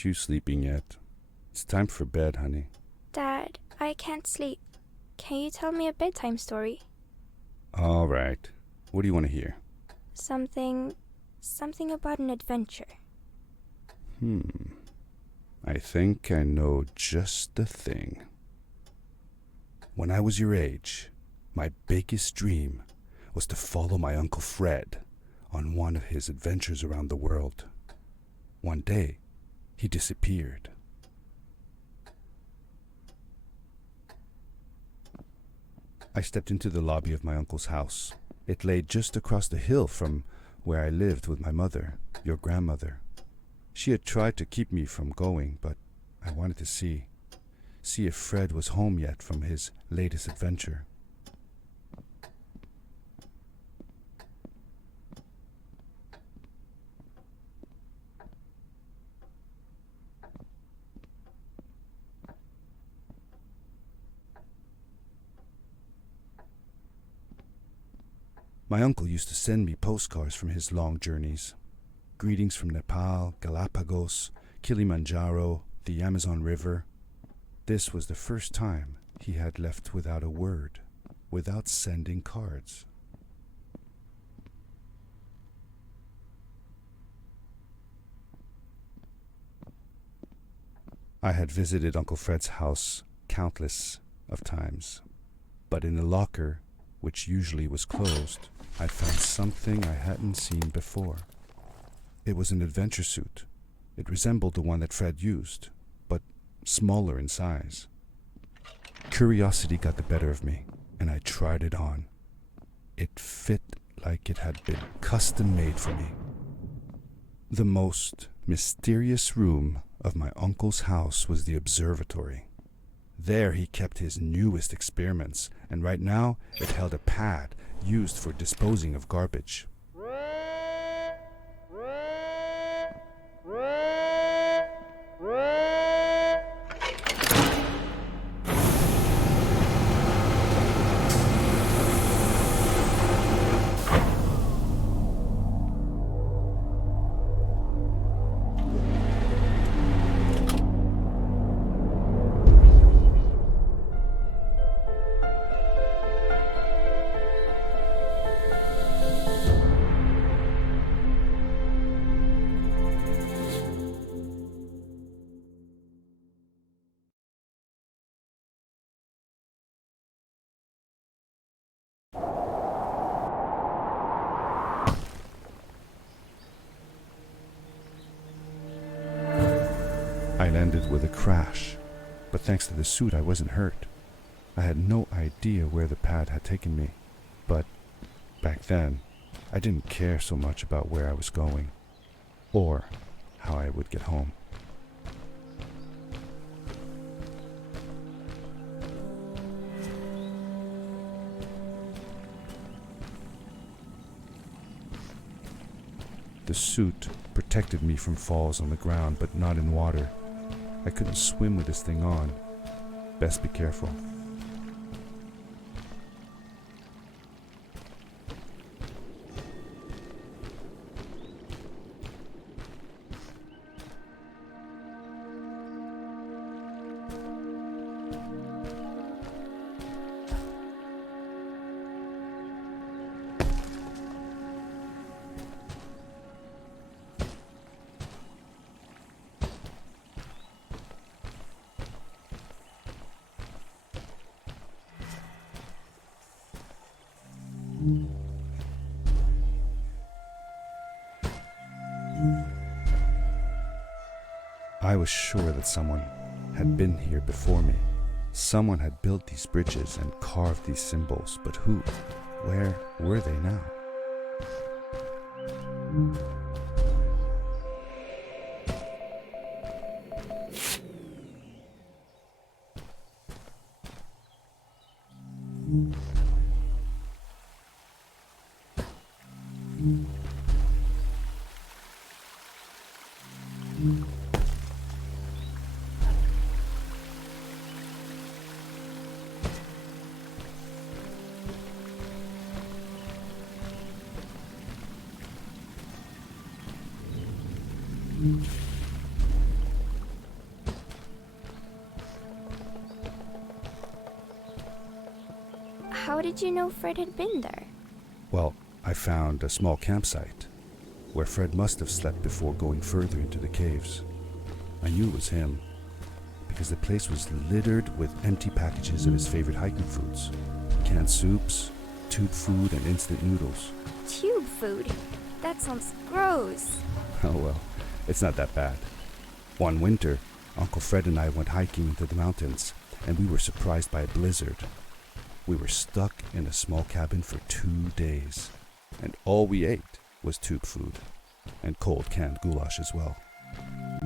aren't you sleeping yet? It's time for bed, honey. Dad, I can't sleep. Can you tell me a bedtime story? All right. What do you want to hear? Something about an adventure. I think I know just the thing. When I was your age, my biggest dream was to follow my Uncle Fred on one of his adventures around the world. One day, he disappeared. I stepped into the lobby of my uncle's house. It lay just across the hill from where I lived with my mother, your grandmother. She had tried to keep me from going, but I wanted to see if Fred was home yet from his latest adventure. My uncle used to send me postcards from his long journeys. Greetings from Nepal, Galapagos, Kilimanjaro, the Amazon River. This was the first time he had left without a word, without sending cards. I had visited Uncle Fred's house countless of times, but in the locker, which usually was closed, I found something I hadn't seen before. It was an adventure suit. It resembled the one that Fred used, but smaller in size. Curiosity got the better of me, and I tried it on. It fit like it had been custom made for me. The most mysterious room of my uncle's house was the observatory. There he kept his newest experiments, and right now it held a pad used for disposing of garbage. I landed with a crash, but thanks to the suit I wasn't hurt. I had no idea where the pad had taken me, but back then I didn't care so much about where I was going, or how I would get home. The suit protected me from falls on the ground, but not in water. I couldn't swim with this thing on. Best be careful. I was sure that someone had been here before me. Someone had built these bridges and carved these symbols, but who? Where were they now? How did you know Fred had been there? Well, I found a small campsite where Fred must have slept before going further into the caves. I knew it was him because the place was littered with empty packages of his favorite hiking foods. Canned soups, tube food, and instant noodles. Tube food? That sounds gross. Oh well, it's not that bad. One winter, Uncle Fred and I went hiking into the mountains, and we were surprised by a blizzard. We were stuck in a small cabin for 2 days, and all we ate was tube food, and cold canned goulash as well.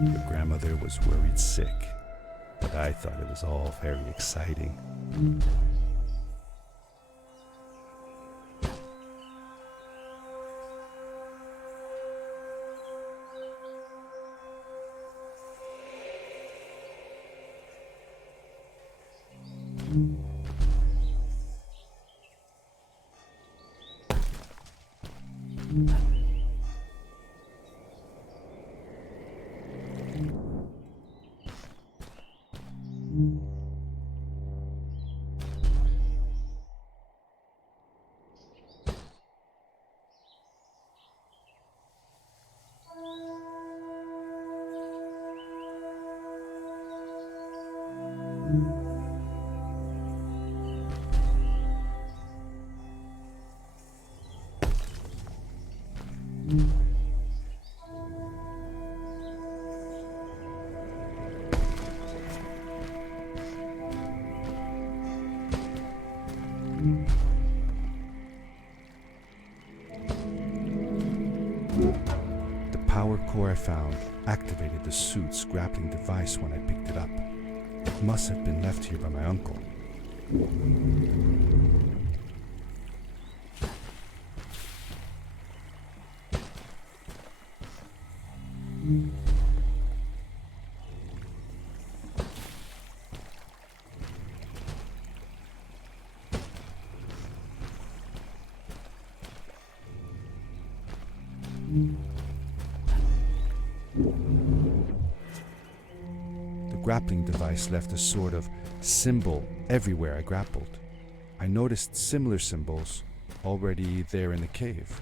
Your grandmother was worried sick, but I thought it was all very exciting. The power core I found activated the suit's grappling device when I picked it up. It must have been left here by my uncle. The grappling device left a sort of symbol everywhere I grappled. I noticed similar symbols already there in the cave,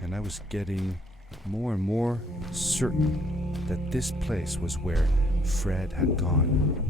and I was getting more and more certain that this place was where Fred had gone.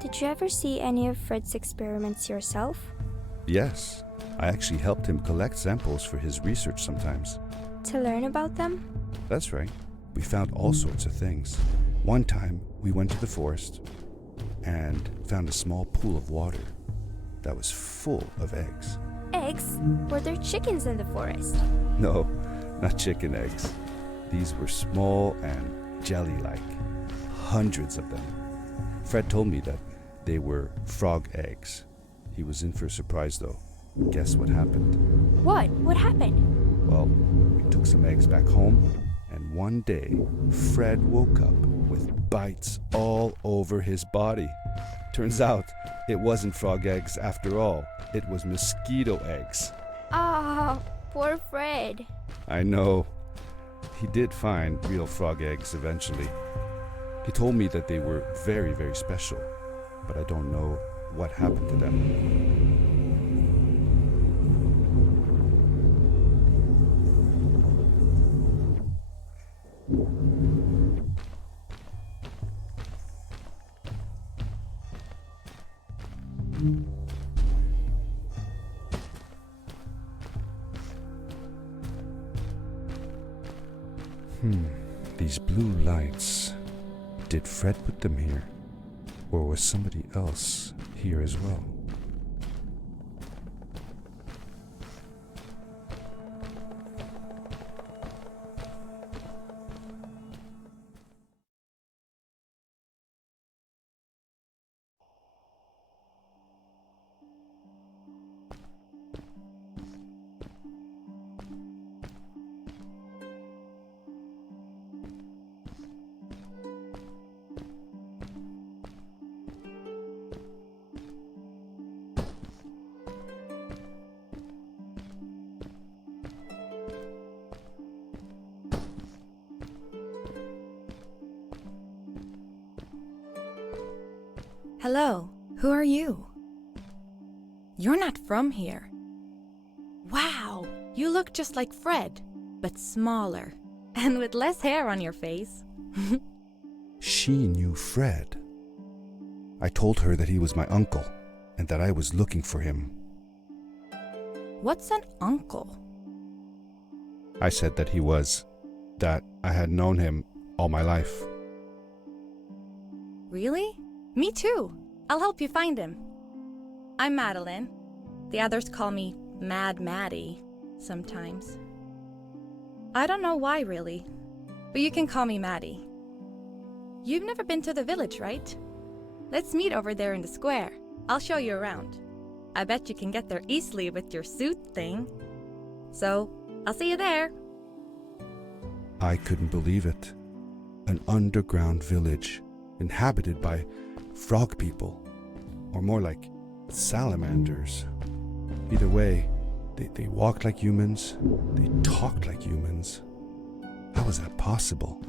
Did you ever see any of Fred's experiments yourself? Yes, I actually helped him collect samples for his research sometimes. To learn about them? That's right. We found all sorts of things. One time, we went to the forest and found a small pool of water that was full of eggs. Eggs? Were there chickens in the forest? No, not chicken eggs. These were small and jelly-like. Hundreds of them. Fred told me that they were frog eggs. He was in for a surprise though. Guess what happened? What? What happened? Well, we took some eggs back home, and one day, Fred woke up with bites all over his body. Turns out, it wasn't frog eggs after all. It was mosquito eggs. Ah, poor Fred. I know. He did find real frog eggs eventually. He told me that they were very, very special, but I don't know what happened to them. These blue lights. Did Fred put them here? Or was somebody else here as well? Hello, who are you? You're not from here. Wow, you look just like Fred, but smaller, and with less hair on your face. She knew Fred. I told her that he was my uncle and that I was looking for him. What's an uncle? I said that I had known him all my life. Really? Me too. I'll help you find him. I'm Madeline. The others call me Mad Maddie sometimes. I don't know why really, but you can call me Maddie. You've never been to the village, right? Let's meet over there in the square. I'll show you around. I bet you can get there easily with your suit thing. So, I'll see you there. I couldn't believe it. An underground village inhabited by frog people, or more like salamanders. Either way, they walked like humans, they talked like humans. How was that possible?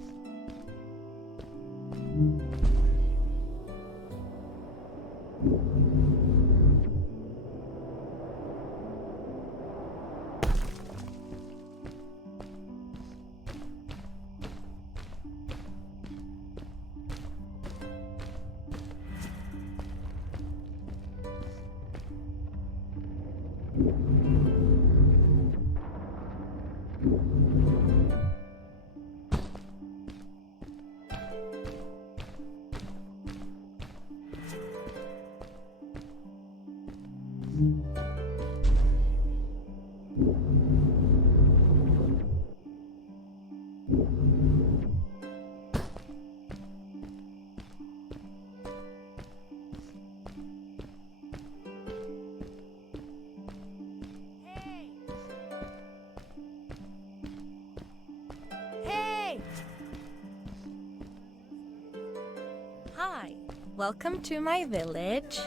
Hi, welcome to my village.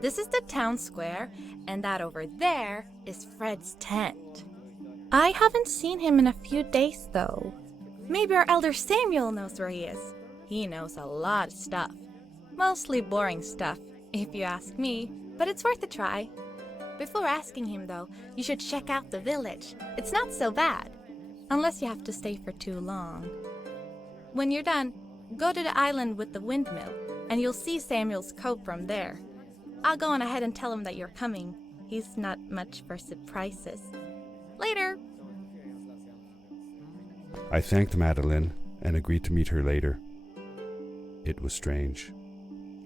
This is the town square, and that over there is Fred's tent. I haven't seen him in a few days though. Maybe our elder Samuel knows where he is. He knows a lot of stuff. Mostly boring stuff, if you ask me, but it's worth a try. Before asking him though, you should check out the village. It's not so bad, unless you have to stay for too long. When you're done, go to the island with the windmill, and you'll see Samuel's cove from there. I'll go on ahead and tell him that you're coming. He's not much for surprises. Later! I thanked Madeline and agreed to meet her later. It was strange.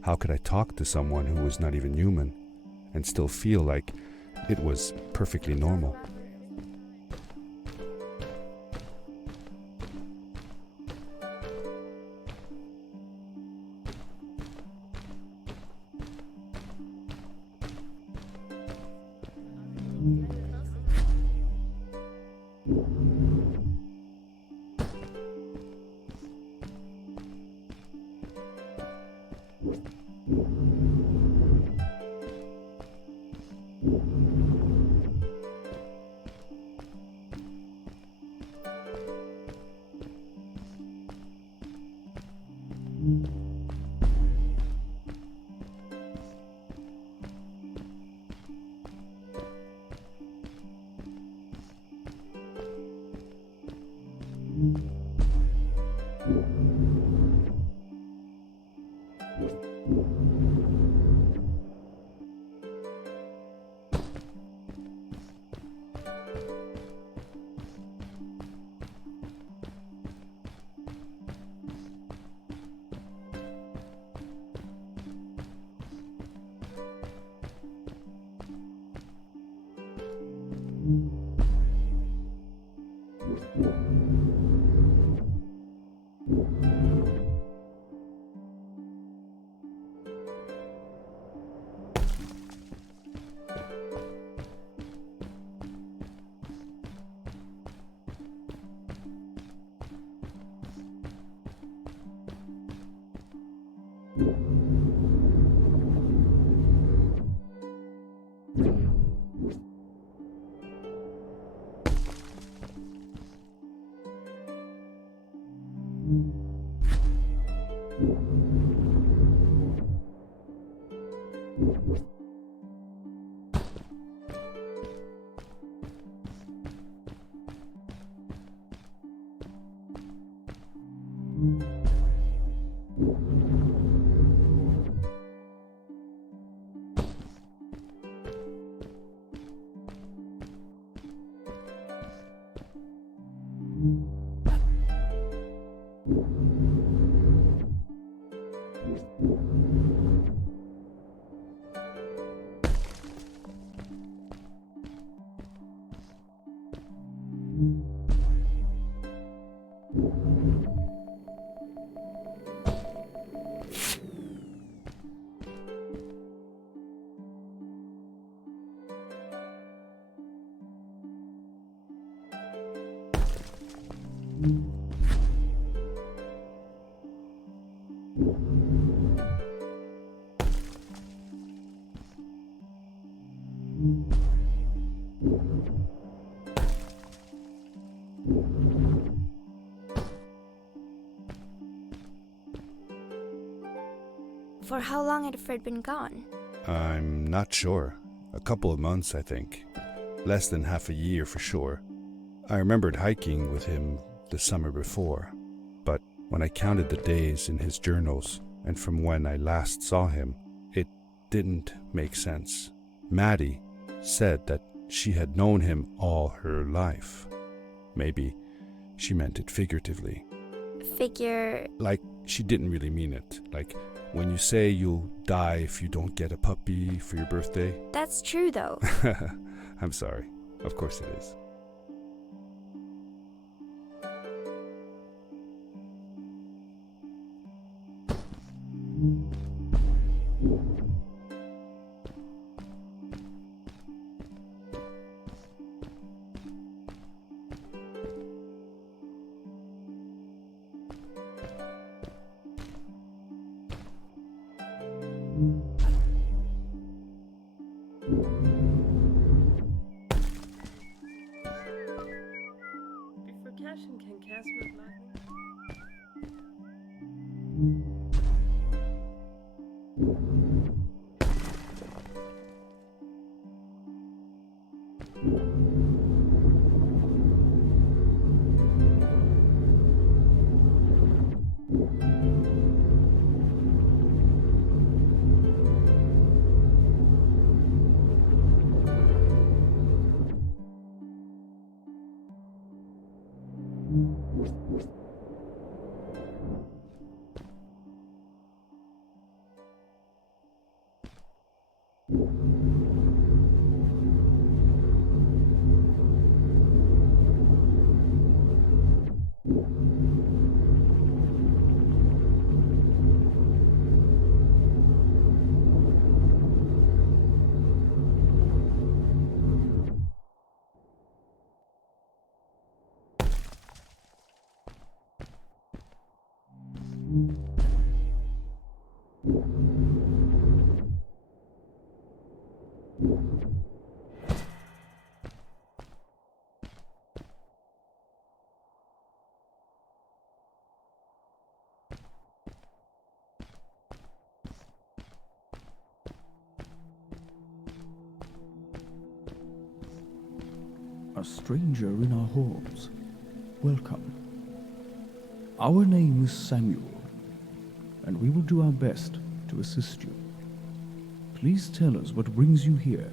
How could I talk to someone who was not even human and still feel like it was perfectly normal? For how long had Fred been gone? I'm not sure. A couple of months, I think. Less than half a year for sure. I remembered hiking with him the summer before, but when I counted the days in his journals and from when I last saw him, it didn't make sense. Maddie said that she had known him all her life. Maybe she meant it figuratively. Figure... Like she didn't really mean it. Like when you say you'll die if you don't get a puppy for your birthday. That's true, though. I'm sorry. Of course it is. Bifurcation can cast with lightning. A stranger in our halls. Welcome. Our name is Samuel, and we will do our best to assist you. Please tell us what brings you here.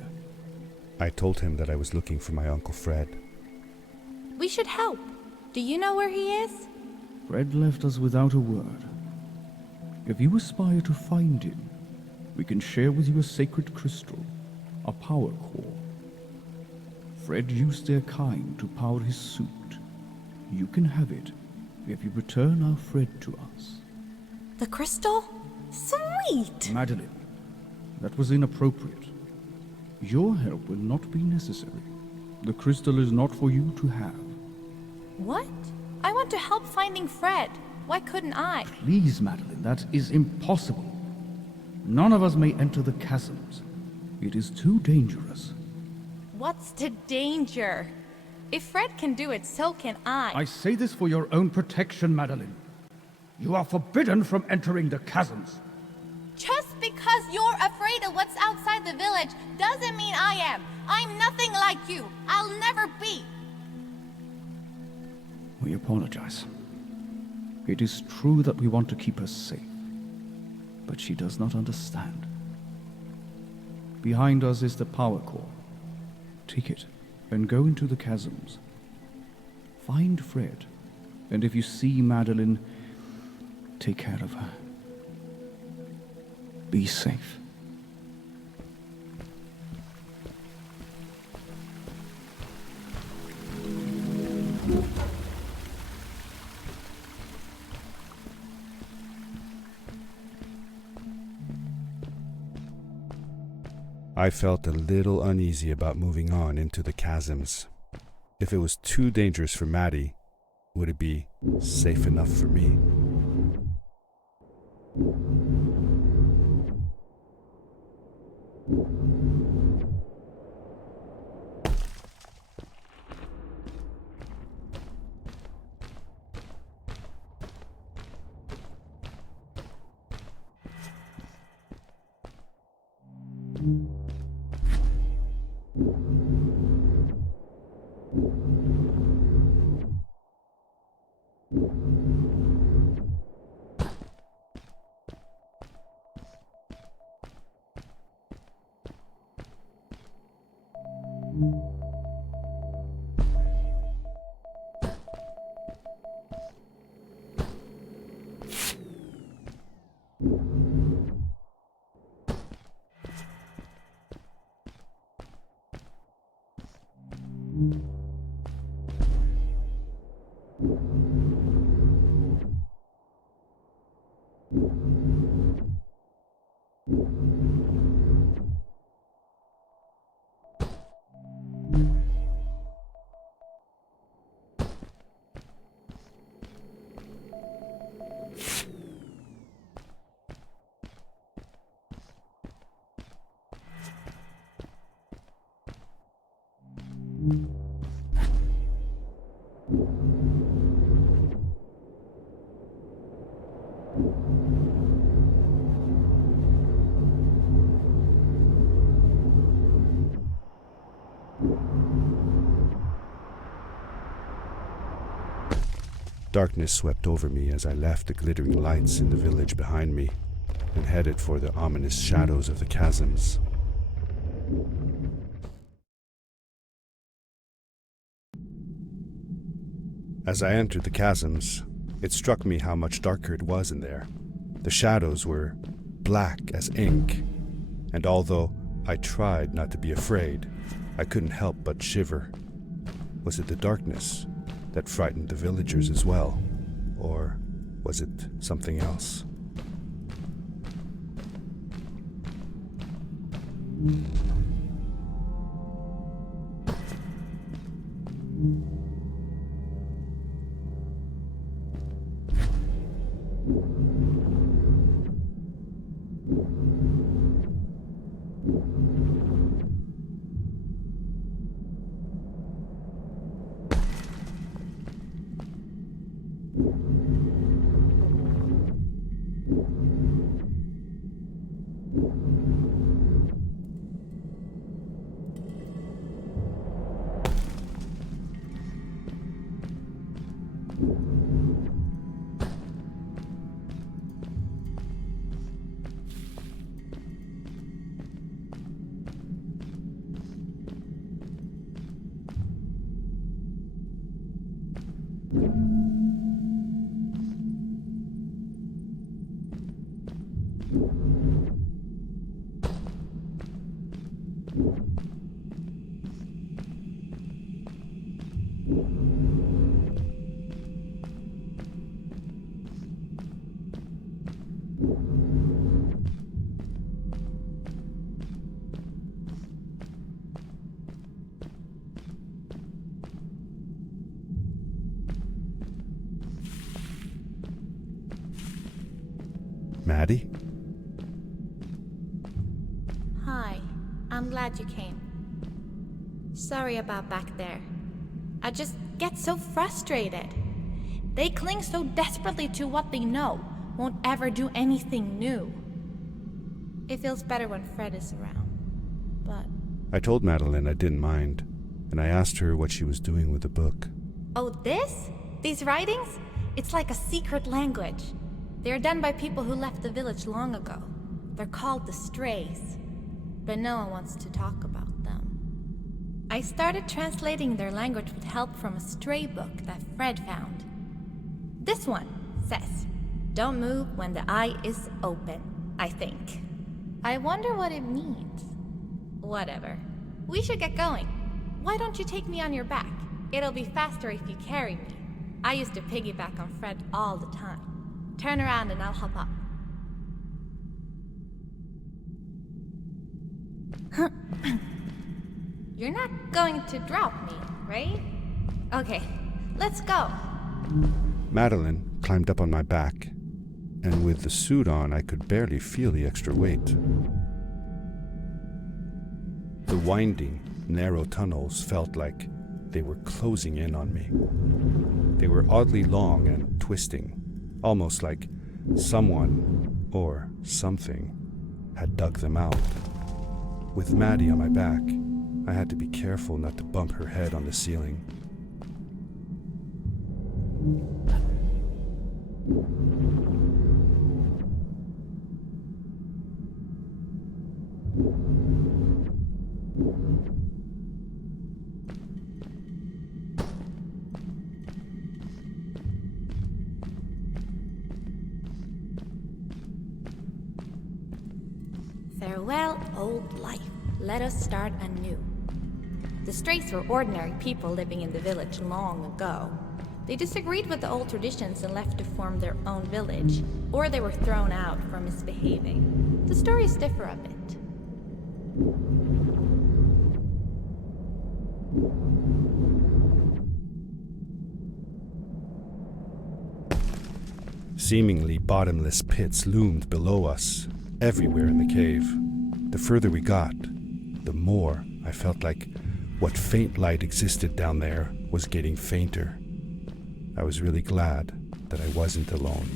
I told him that I was looking for my Uncle Fred. We should help. Do you know where he is? Fred left us without a word. If you aspire to find him, we can share with you a sacred crystal, a power core. Fred used their kind to power his suit, You can have it if you return our Fred to us. The crystal? Sweet! Madeline, that was inappropriate. Your help will not be necessary. The crystal is not for you to have. What? I want to help finding Fred. Why couldn't I? Please, Madeline, that is impossible. None of us may enter the chasms. It is too dangerous. What's the danger? If Fred can do it, so can I. I say this for your own protection, Madeline. You are forbidden from entering the chasms. Just because you're afraid of what's outside the village doesn't mean I am. I'm nothing like you. I'll never be. We apologize. It is true that we want to keep her safe, but she does not understand. Behind us is the power core. Take it and go into the chasms. Find Fred, and if you see Madeline, take care of her. Be safe. I felt a little uneasy about moving on into the chasms. If it was too dangerous for Maddie, would it be safe enough for me? Darkness swept over me as I left the glittering lights in the village behind me and headed for the ominous shadows of the chasms. As I entered the chasms, it struck me how much darker it was in there. The shadows were black as ink, and although I tried not to be afraid, I couldn't help but shiver. Was it the darkness that frightened the villagers as well, or was it something else? Maddie? Hi, I'm glad you came. Sorry about back there. I just get so frustrated. They cling so desperately to what they know, won't ever do anything new. It feels better when Fred is around, but... I told Madeline I didn't mind, and I asked her what she was doing with the book. Oh, this? These writings? It's like a secret language. They're done by people who left the village long ago. They're called the Strays, but no one wants to talk about them. I started translating their language with help from a stray book that Fred found. This one says, "Don't move when the eye is open," I think. I wonder what it means. Whatever. We should get going. Why don't you take me on your back? It'll be faster if you carry me. I used to piggyback on Fred all the time. Turn around and I'll hop up. You're not going to drop me, right? Okay, let's go. Madeline climbed up on my back, and with the suit on, I could barely feel the extra weight. The winding, narrow tunnels felt like they were closing in on me. They were oddly long and twisting, almost like someone or something had dug them out. With Maddie on my back, I had to be careful not to bump her head on the ceiling. Farewell, old life. Let us start anew. The Strays were ordinary people living in the village long ago. They disagreed with the old traditions and left to form their own village, or they were thrown out for misbehaving. The stories differ a bit. Seemingly bottomless pits loomed below us, everywhere in the cave. The further we got, the more I felt like what faint light existed down there was getting fainter. I was really glad that I wasn't alone.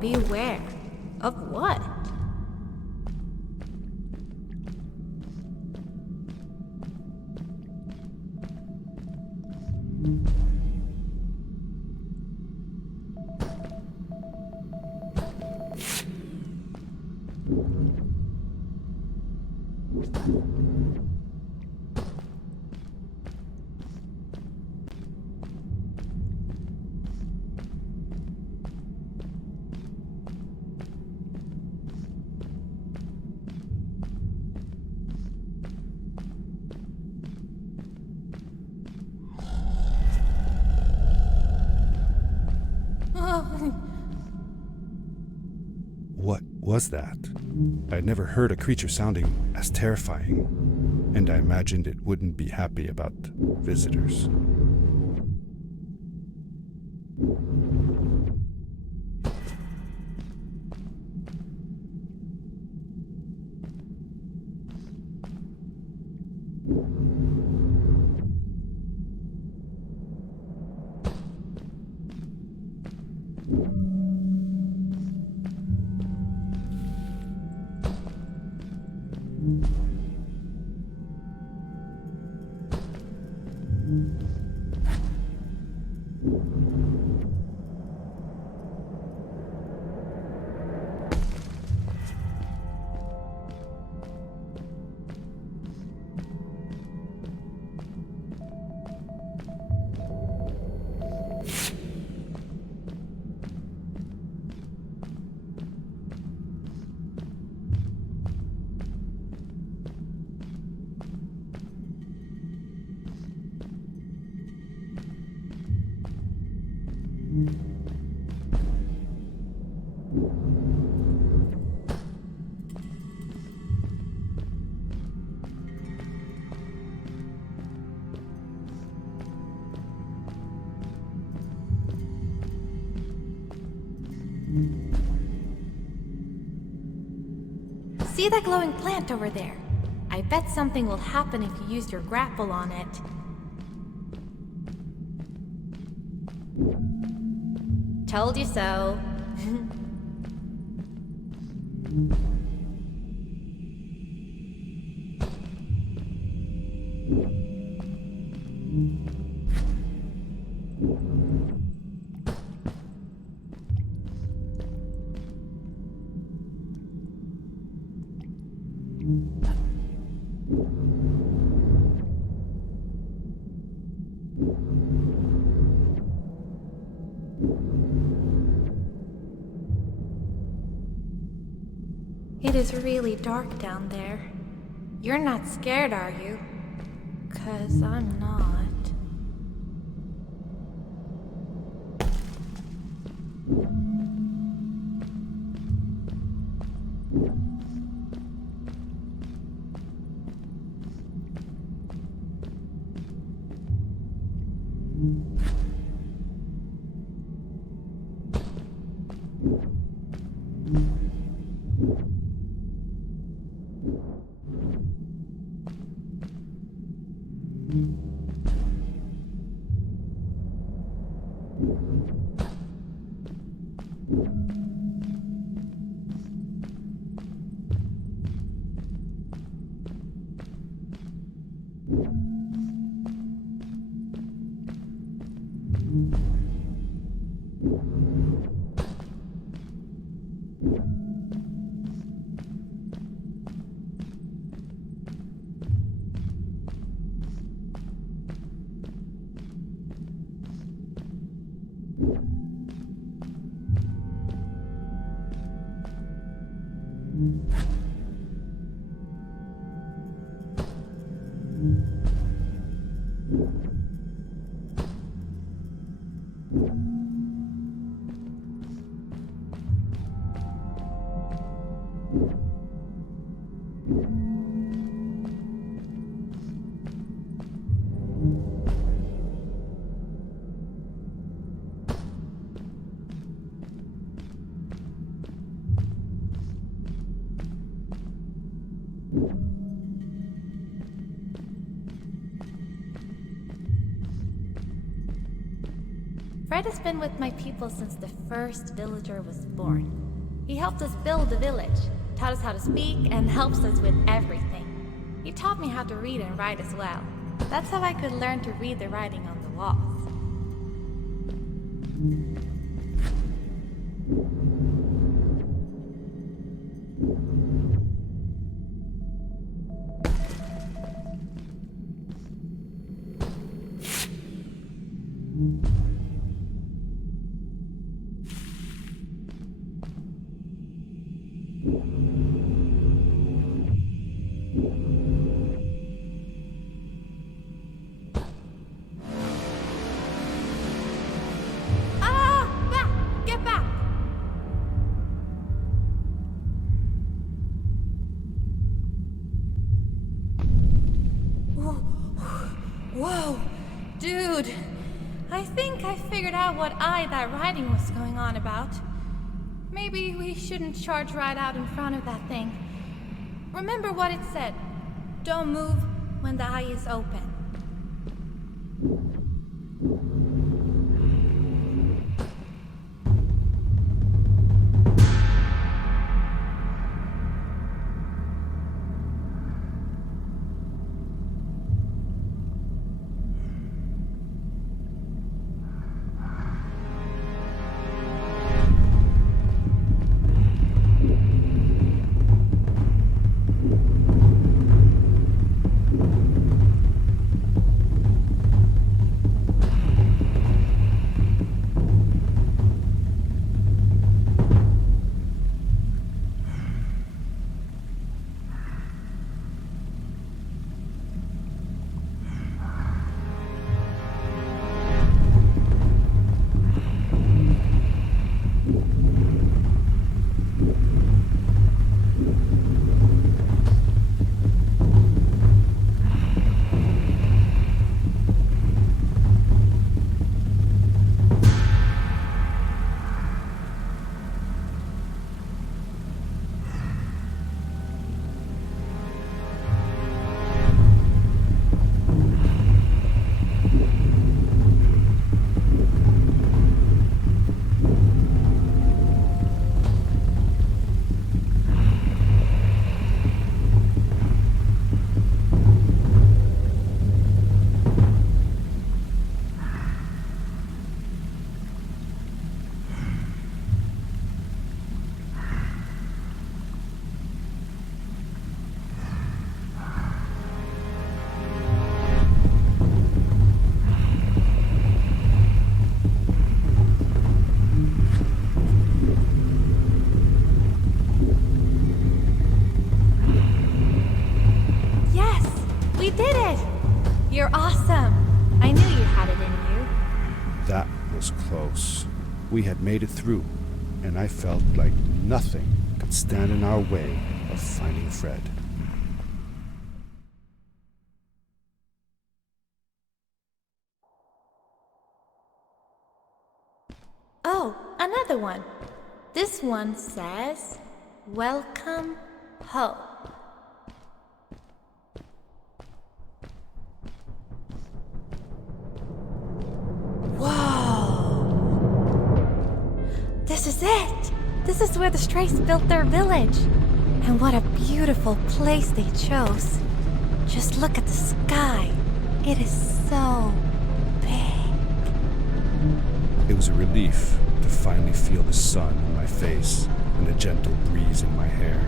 Beware. Of what? What was that? I'd never heard a creature sounding as terrifying, and I imagined it wouldn't be happy about visitors. See that glowing plant over there? I bet something will happen if you use your grapple on it. Told you so. It is really dark down there. You're not scared, are you? 'Cause I'm not. Fred has been with my people since the first villager was born. He helped us build the village, taught us how to speak, and helps us with everything. He taught me how to read and write as well. That's how I could learn to read the writing on the walls. Whoa, dude. I think I figured out what that writing was going on about. Maybe we shouldn't charge right out in front of that thing. Remember what it said. Don't move when the eye is open. was close. We had made it through, and I felt like nothing could stand in our way of finding Fred. Oh, another one. This one says, "Welcome home." Whoa! This is it! This is where the Strays built their village. And what a beautiful place they chose. Just look at the sky. It is so big. It was a relief to finally feel the sun on my face and the gentle breeze in my hair.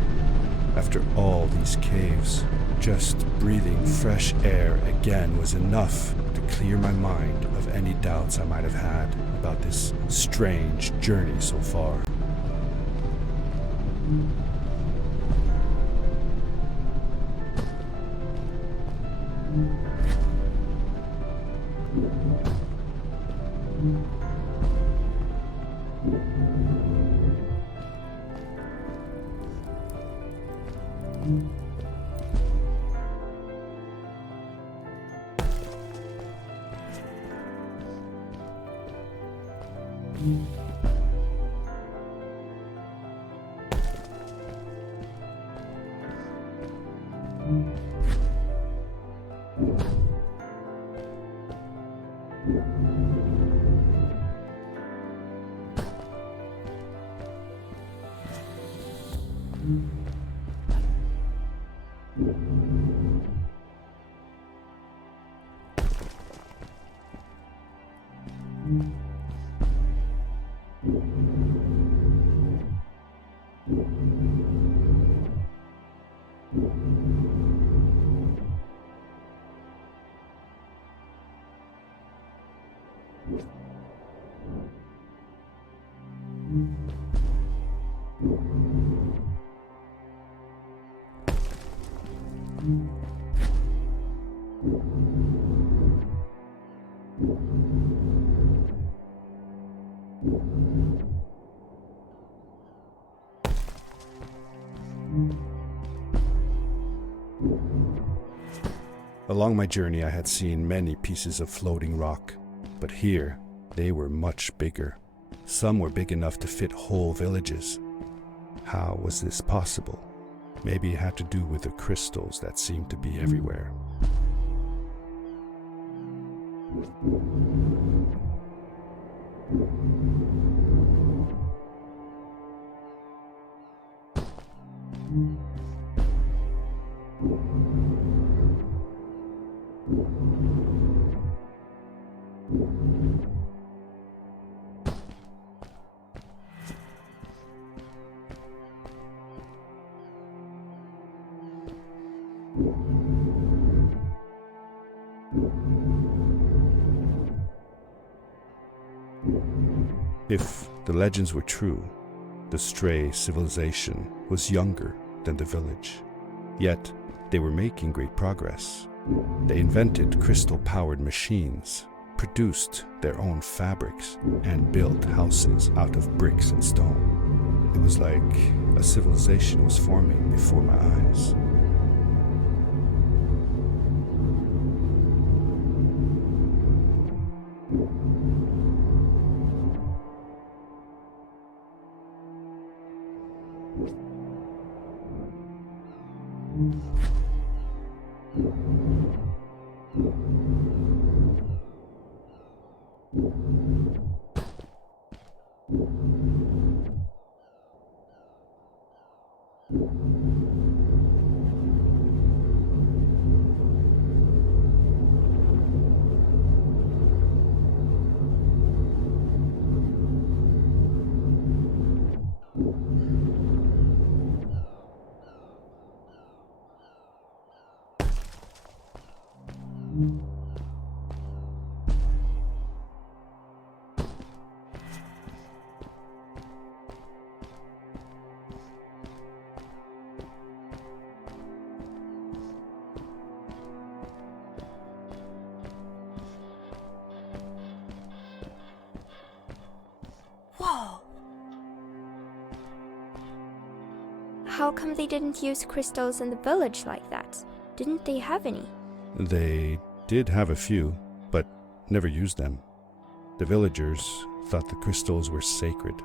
After all these caves, just breathing fresh air again was enough to clear my mind of any doubts I might have had about this strange journey so far. Along my journey, I had seen many pieces of floating rock, but here they were much bigger. Some were big enough to fit whole villages. How was this possible? Maybe it had to do with the crystals that seemed to be everywhere. If the legends were true, the Stray civilization was younger than the village. Yet, they were making great progress. They invented crystal-powered machines, produced their own fabrics, and built houses out of bricks and stone. It was like a civilization was forming before my eyes. Whoa! How come they didn't use crystals in the village like that? Didn't they have any? They did have a few, but never used them. The villagers thought the crystals were sacred,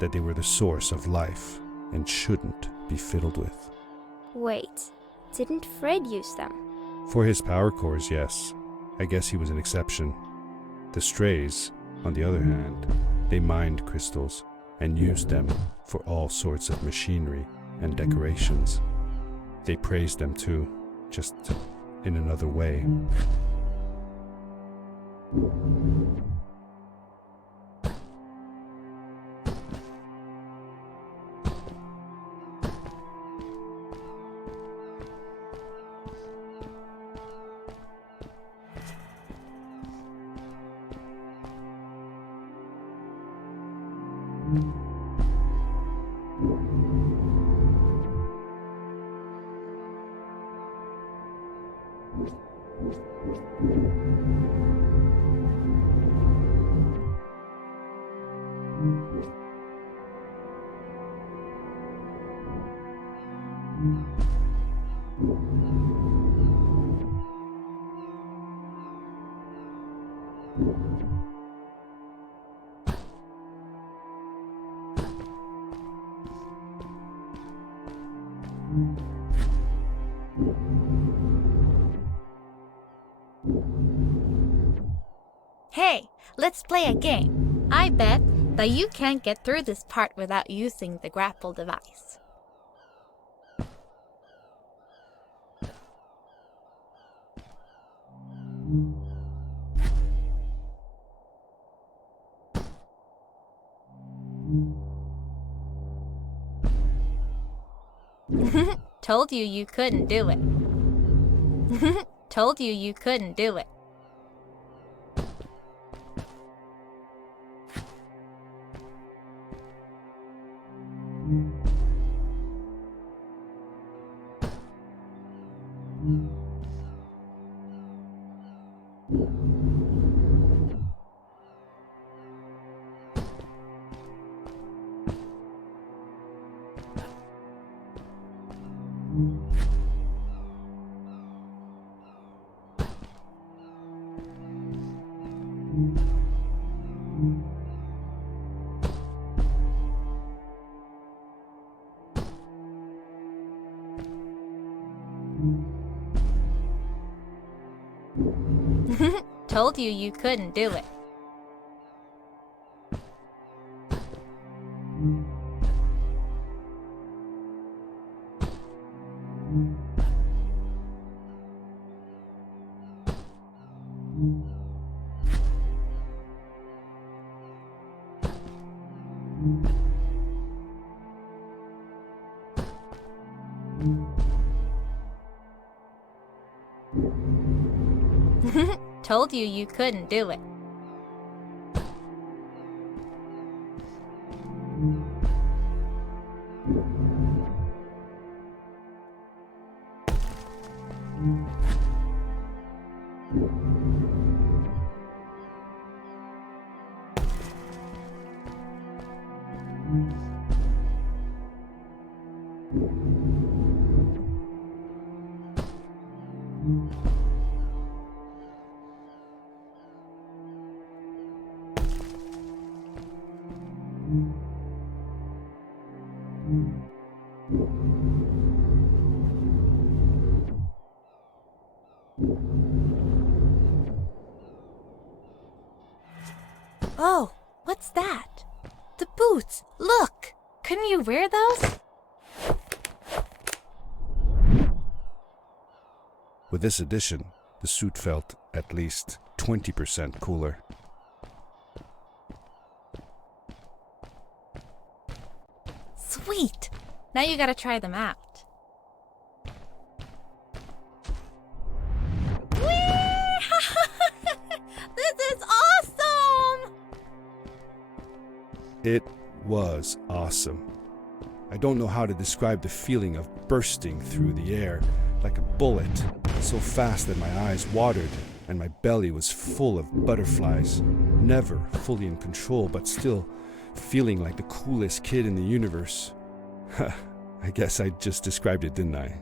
that they were the source of life and shouldn't be fiddled with. Wait, didn't Fred use them? For his power cores, yes. I guess he was an exception. The strays, on the other hand, they mined crystals and used them for all sorts of machinery and decorations. They praised them too, just in another way. Hey, let's play a game. I bet that you can't get through this part without using the grapple device. Told you you couldn't do it. Told you you couldn't do it. Told you you couldn't do it. Told you you couldn't do it. Oh, what's that? The boots! Look! Couldn't you wear those? With this addition, the suit felt at least 20% cooler. Sweet! Now you gotta try them out. This is awesome! It was awesome. I don't know how to describe the feeling of bursting through the air like a bullet, so fast that my eyes watered and my belly was full of butterflies, never fully in control, but still feeling like the coolest kid in the universe. I guess I just described it, didn't I?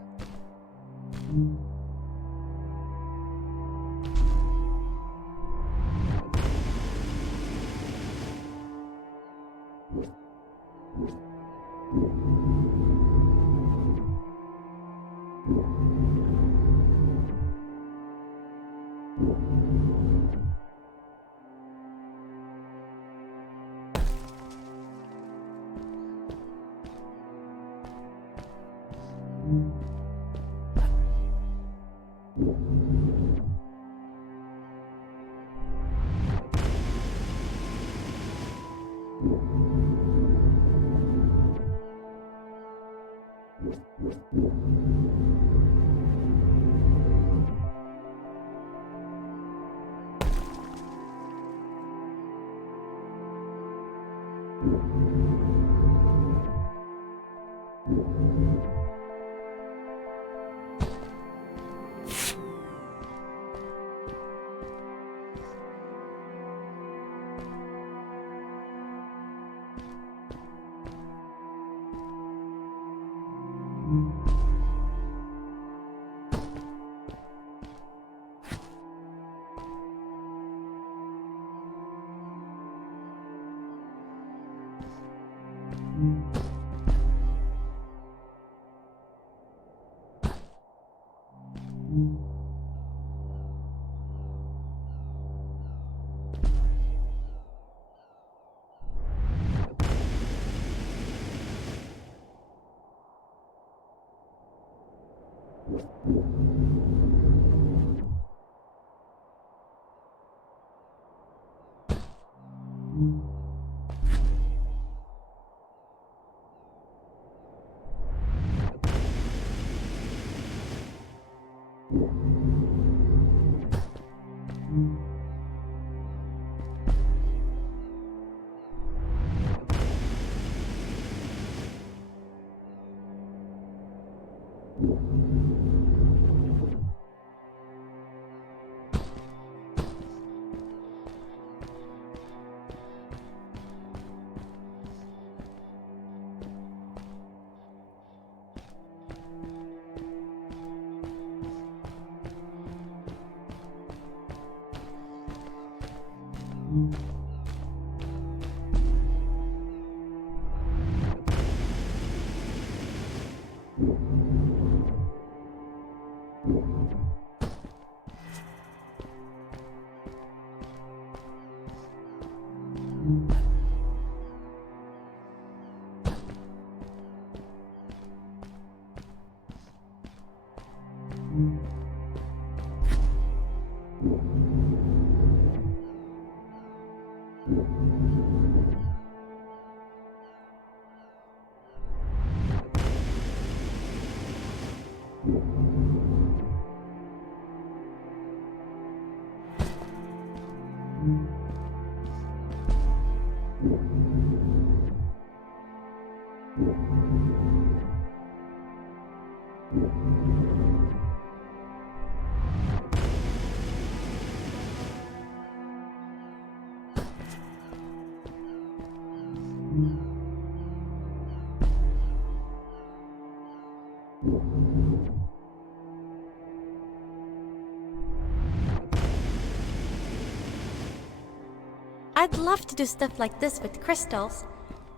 I'd love to do stuff like this with crystals.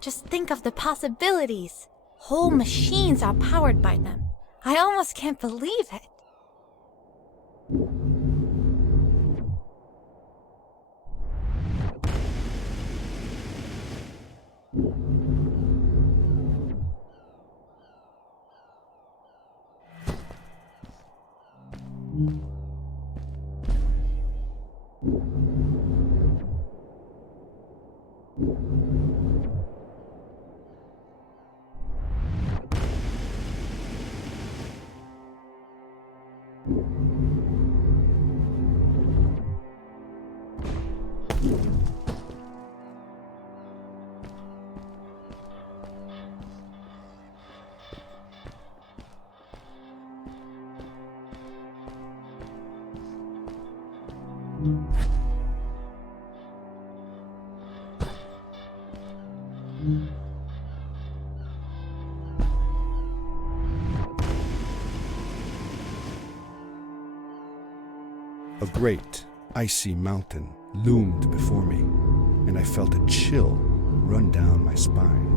Just think of the possibilities. Whole machines are powered by them. I almost can't believe it. A great, icy mountain loomed before me, and I felt a chill run down my spine.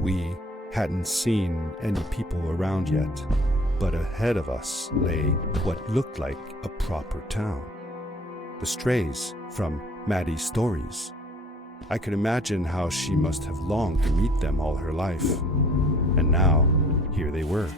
We hadn't seen any people around yet, but ahead of us lay what looked like a proper town. The strays from Maddie's stories. I could imagine how she must have longed to meet them all her life. And now, here they were.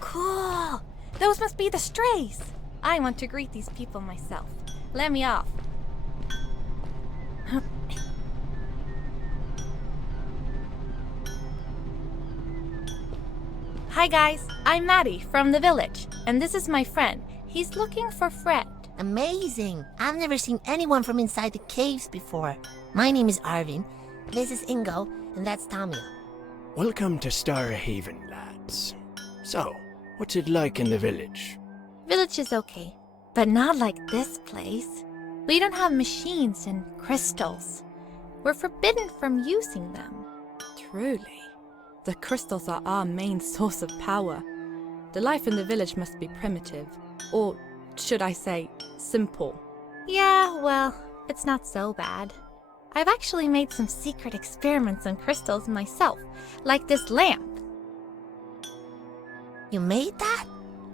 Cool! Those must be the strays. I want to greet these people myself. Let me off. Hi guys, I'm Maddie from the village, and this is my friend. He's looking for Fred. Amazing! I've never seen anyone from inside the caves before. My name is Arvin, this is Ingo, and that's Tamia. Welcome to Starhaven, lads. So, what's it like in the village? Village is okay, but not like this place. We don't have machines and crystals. We're forbidden from using them. Truly. The crystals are our main source of power. The life in the village must be primitive, or should I say, simple. Yeah, well, it's not so bad. I've actually made some secret experiments on crystals myself, like this lamp. You made that?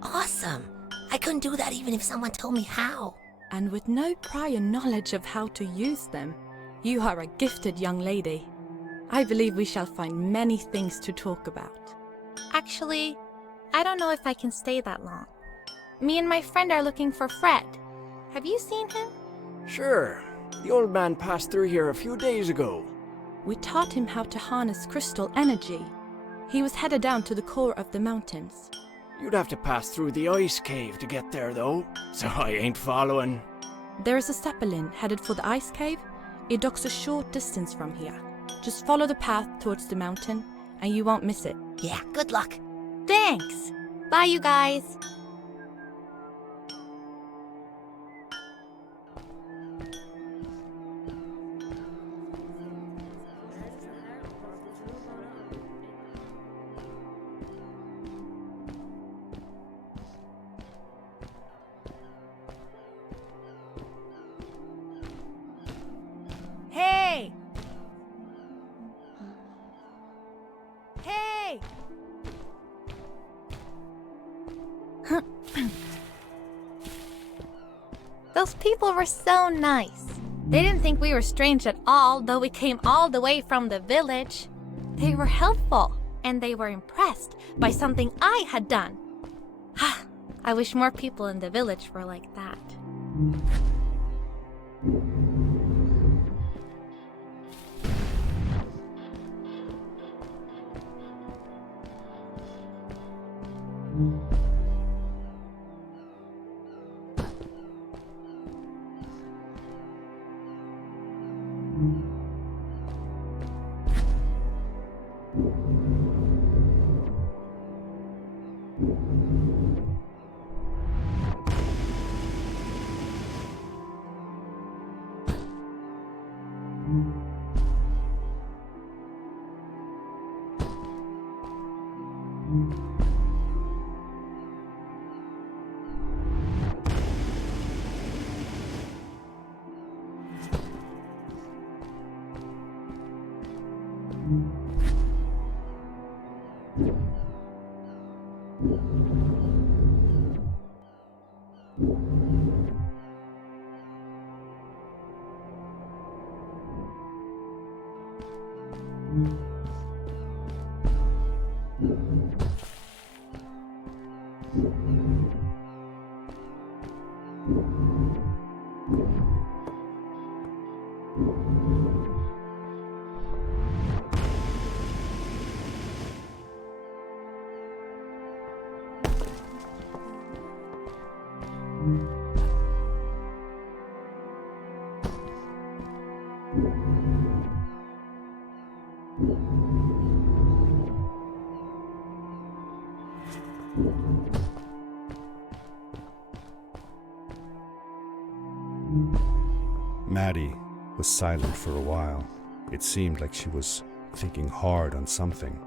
Awesome! I couldn't do that even if someone told me how. And with no prior knowledge of how to use them, you are a gifted young lady. I believe we shall find many things to talk about. Actually, I don't know if I can stay that long. Me and my friend are looking for Fred. Have you seen him? Sure. The old man passed through here a few days ago. We taught him how to harness crystal energy. He was headed down to the core of the mountains. You'd have to pass through the ice cave to get there, though, so I ain't following. There is a Zeppelin headed for the ice cave. It docks a short distance from here. Just follow the path towards the mountain, and you won't miss it. Yeah, good luck. Thanks! Bye, you guys! Hey! Hey! Those people were so nice. They didn't think we were strange at all, though we came all the way from the village. They were helpful, and they were impressed by something I had done. I wish more people in the village were like that. Maddie was silent for a while. It seemed like she was thinking hard on something.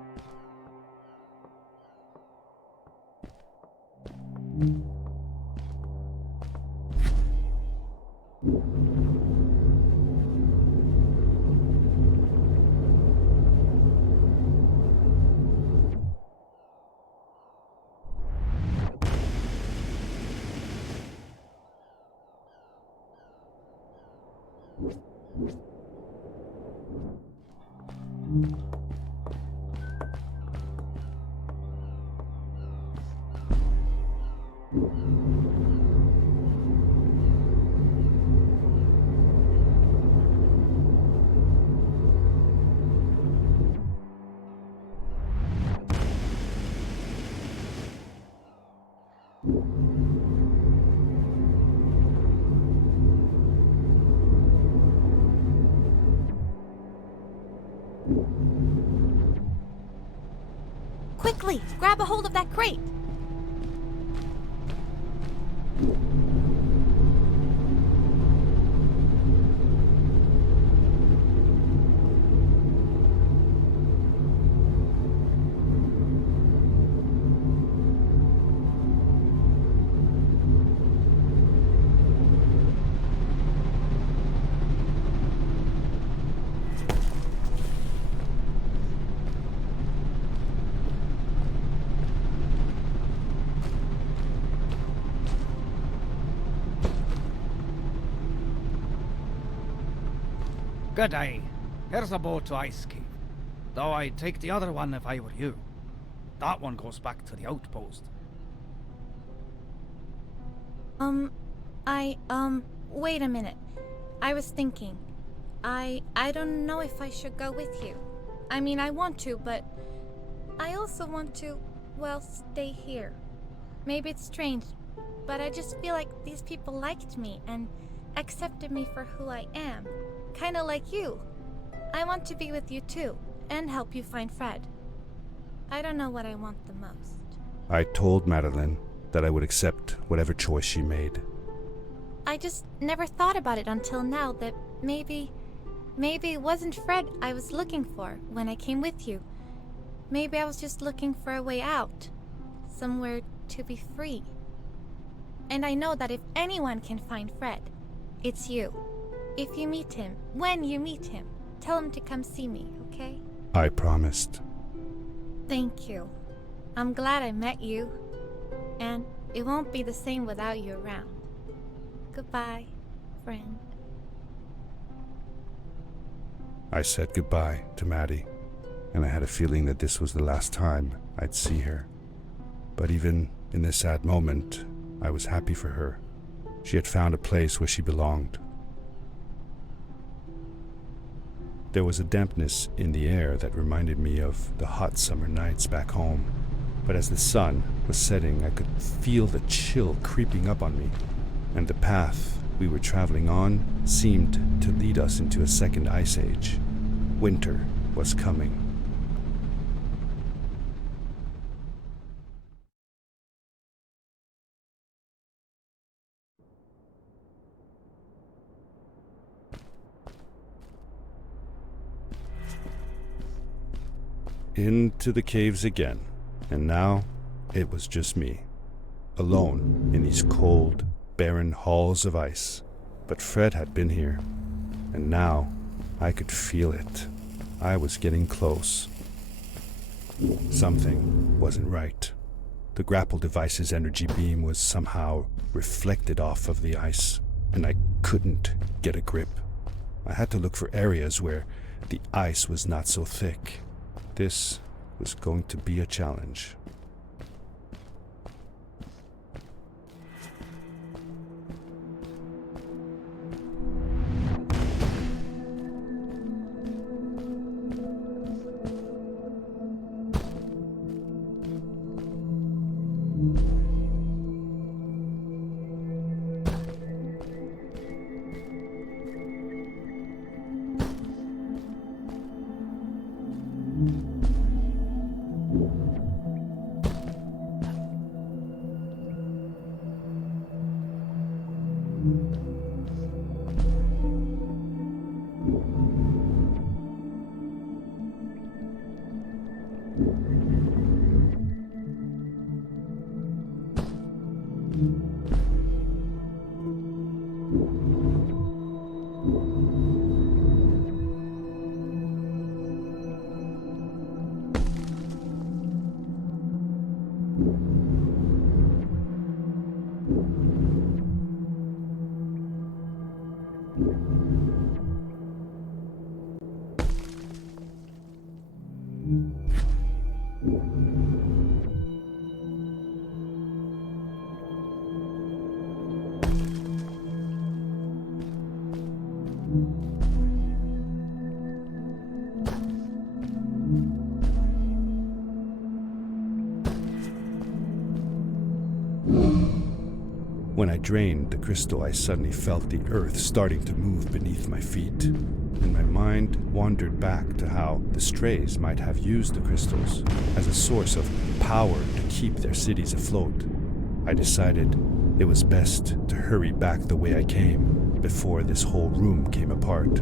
Quickly, grab a hold of that crate. Good day. Here's a boat to Ice Cave. Though I'd take the other one if I were you. That one goes back to the outpost. Wait a minute. I was thinking. I don't know if I should go with you. I mean, I want to, but I also want to, well, stay here. Maybe it's strange, but I just feel like these people liked me and accepted me for who I am. Kinda like you. I want to be with you too, and help you find Fred. I don't know what I want the most. I told Madeline that I would accept whatever choice she made. I just never thought about it until now that maybe it wasn't Fred I was looking for when I came with you. Maybe I was just looking for a way out. Somewhere to be free. And I know that if anyone can find Fred, it's you. If you meet him, when you meet him, tell him to come see me, okay? I promised. Thank you. I'm glad I met you. And it won't be the same without you around. Goodbye, friend. I said goodbye to Maddie, and I had a feeling that this was the last time I'd see her. But even in this sad moment, I was happy for her. She had found a place where she belonged. There was a dampness in the air that reminded me of the hot summer nights back home. But as the sun was setting, I could feel the chill creeping up on me, and the path we were traveling on seemed to lead us into a second ice age. Winter was coming. into the caves again, and now it was just me, alone in these cold, barren halls of ice. But Fred had been here, and now I could feel it. I was getting close. Something wasn't right. The grapple device's energy beam was somehow reflected off of the ice, and I couldn't get a grip. I had to look for areas where the ice was not so thick. This was going to be a challenge. When I drained the crystal, I suddenly felt the earth starting to move beneath my feet, and my mind wandered back to how the strays might have used the crystals as a source of power to keep their cities afloat. I decided it was best to hurry back the way I came before this whole room came apart.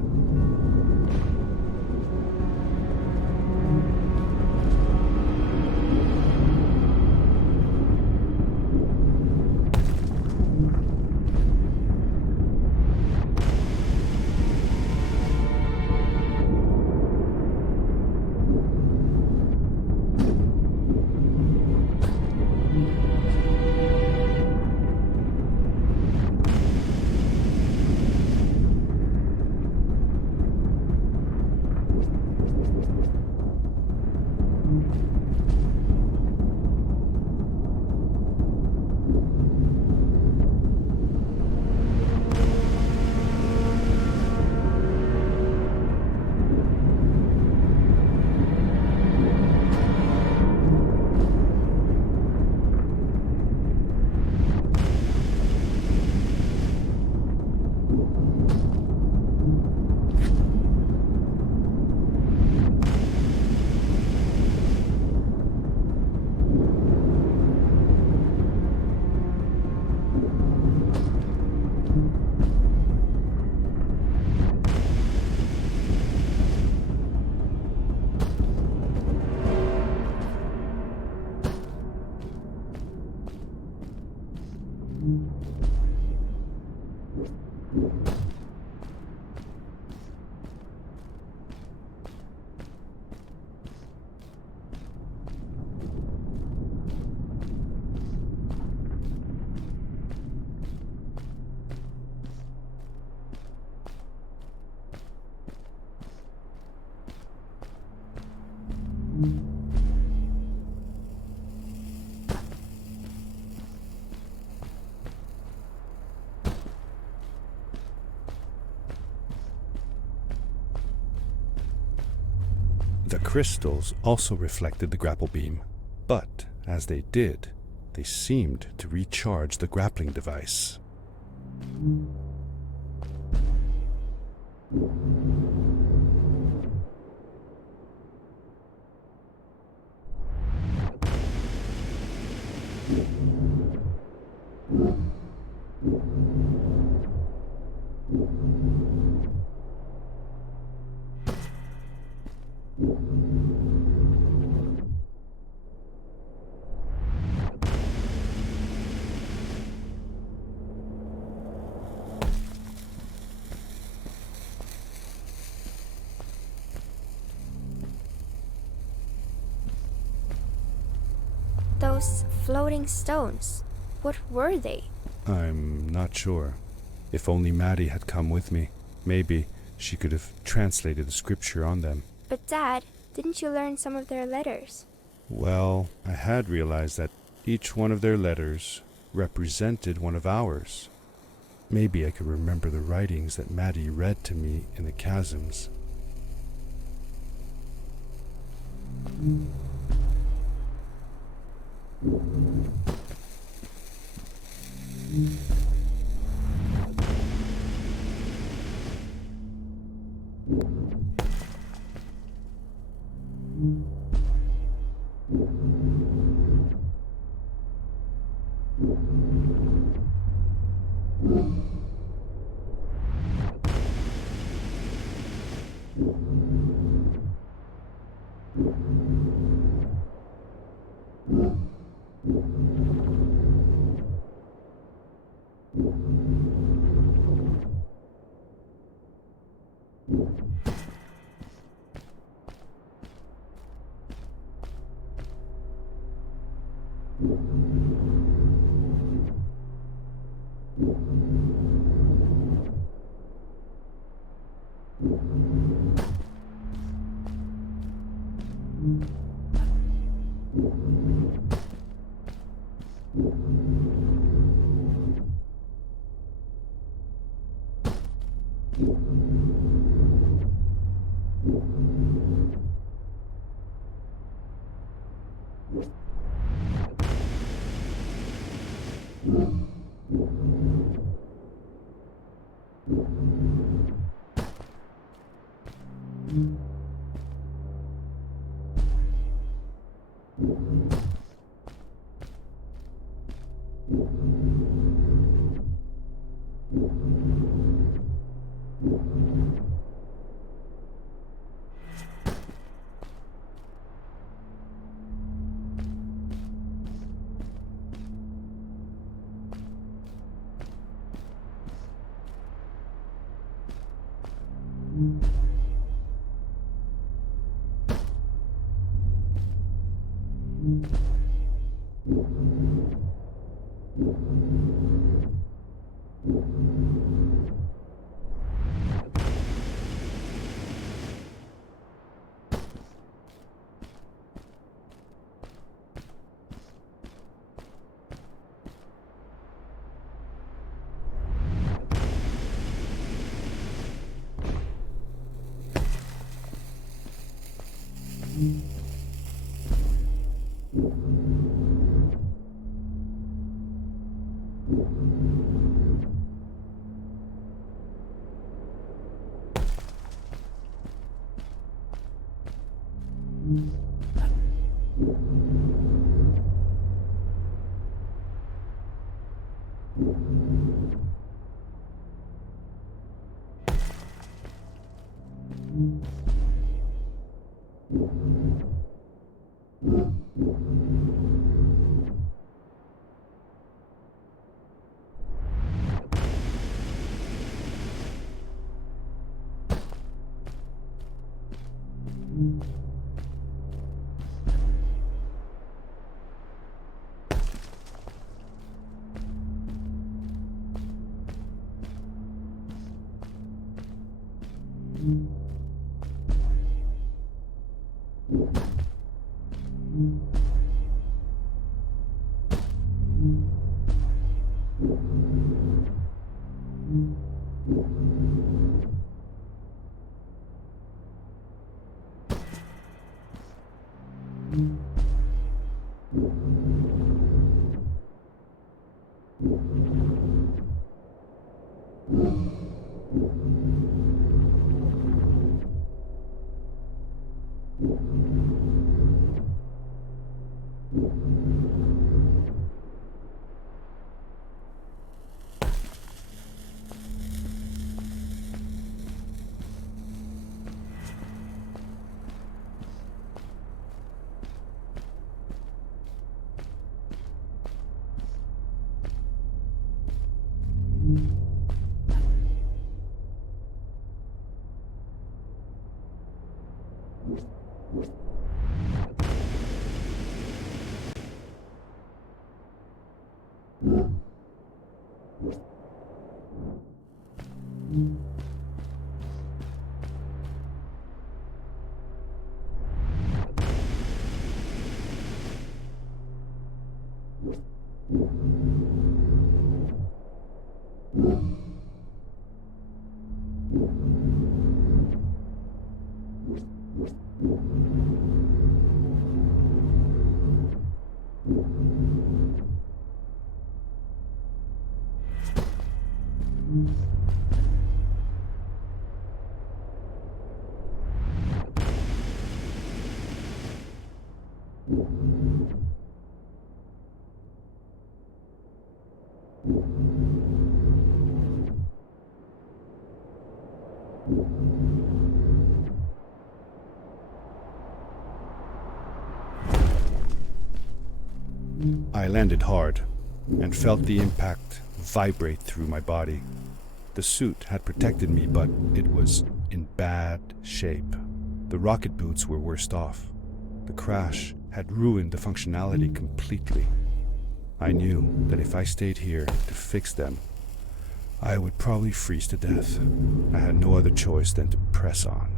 The crystals also reflected the grapple beam, but as they did, they seemed to recharge the grappling device. Those floating stones, what were they? I'm not sure. If only Maddie had come with me, maybe she could have translated the scripture on them. But Dad, didn't you learn some of their letters? Well, I had realized that each one of their letters represented one of ours. Maybe I could remember the writings that Maddie read to me in the chasms. I landed hard and felt the impact vibrate through my body. The suit had protected me, but it was in bad shape. The rocket boots were worst off. The crash had ruined the functionality completely. I knew that if I stayed here to fix them, I would probably freeze to death. I had no other choice than to press on.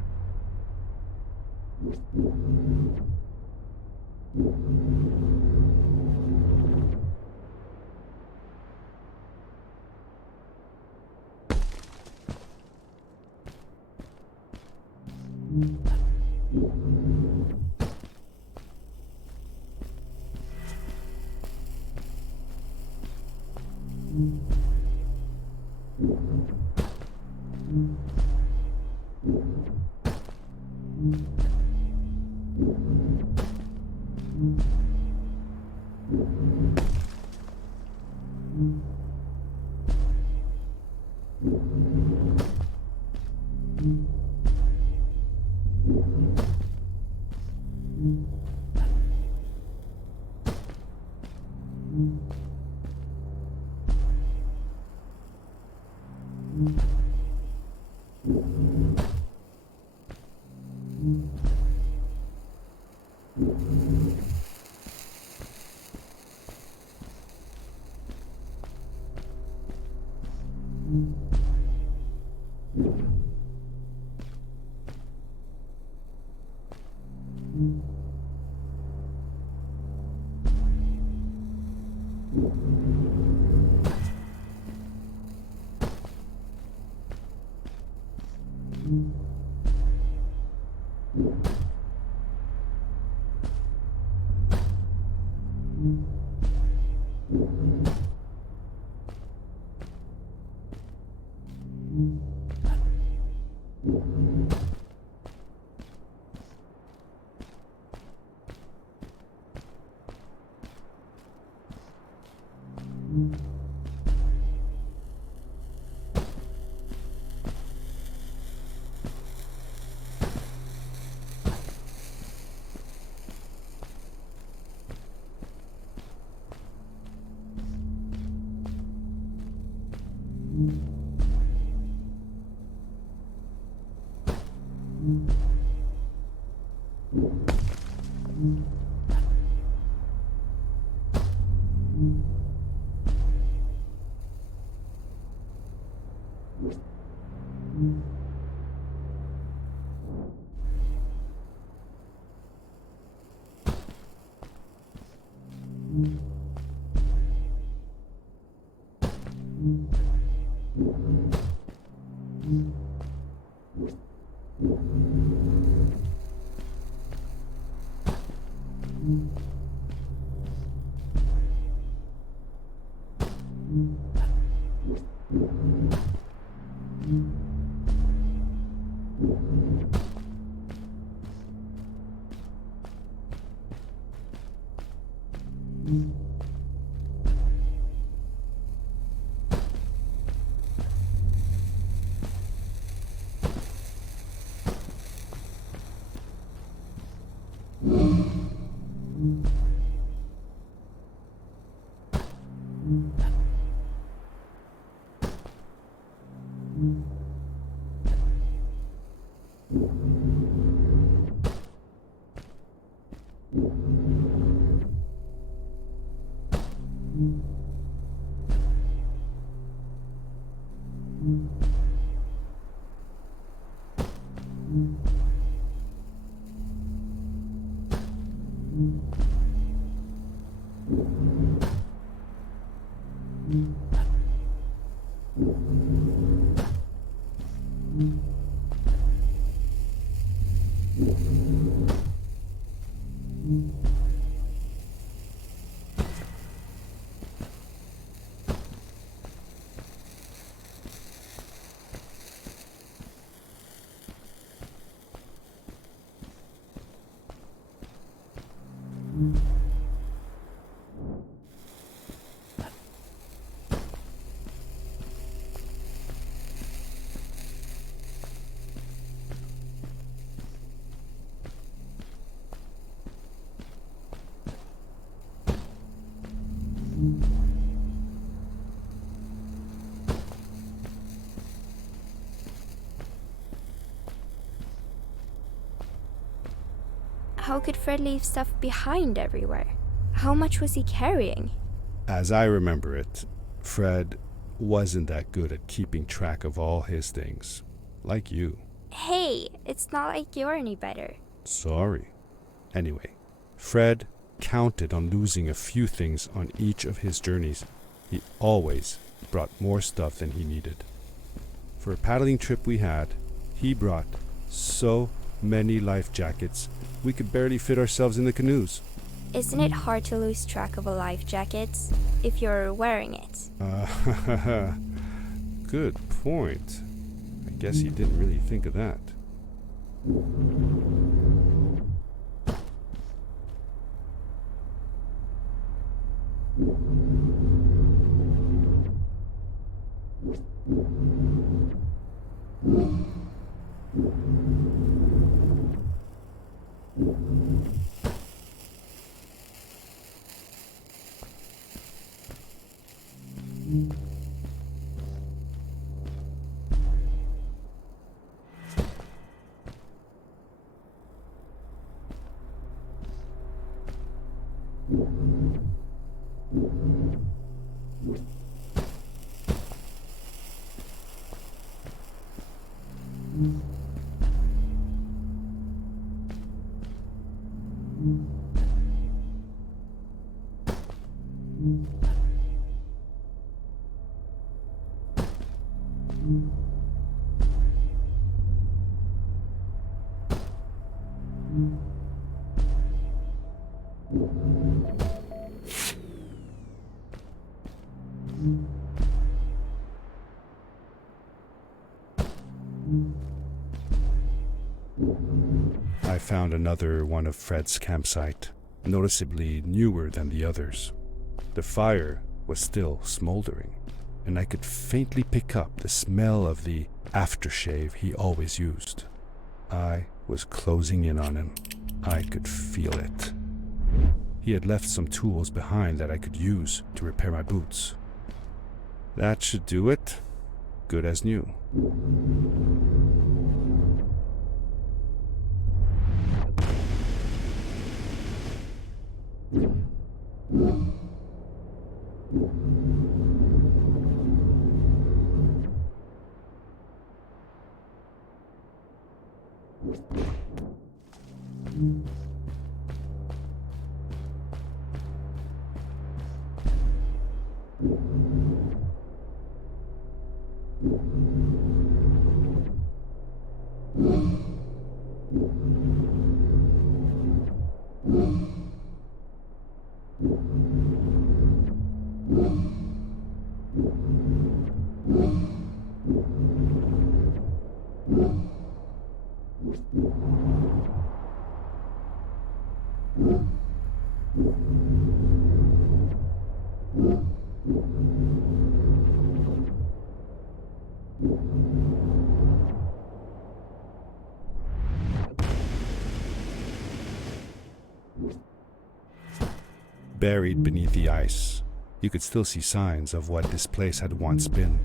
How could Fred leave stuff behind everywhere? How much was he carrying? As I remember it, Fred wasn't that good at keeping track of all his things. Like you. Hey, it's not like you're any better. Sorry. Anyway, Fred counted on losing a few things on each of his journeys. He always brought more stuff than he needed. For a paddling trip we had, he brought so many life jackets, we could barely fit ourselves in the canoes. Isn't it hard to lose track of a life jacket if you're wearing it? Good point. I guess he didn't really think of that. I found another one of Fred's campsite, noticeably newer than the others. The fire was still smoldering, and I could faintly pick up the smell of the aftershave he always used. I was closing in on him. I could feel it. He had left some tools behind that I could use to repair my boots. That should do it. Good as new. Buried beneath the ice, you could still see signs of what this place had once been.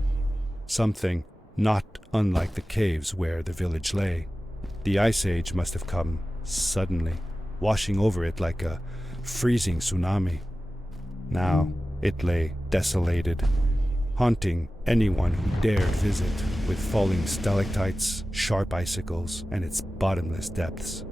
Something not unlike the caves where the village lay. The ice age must have come suddenly, washing over it like a freezing tsunami. Now it lay desolated, haunting anyone who dared visit, with falling stalactites, sharp icicles, and its bottomless depths.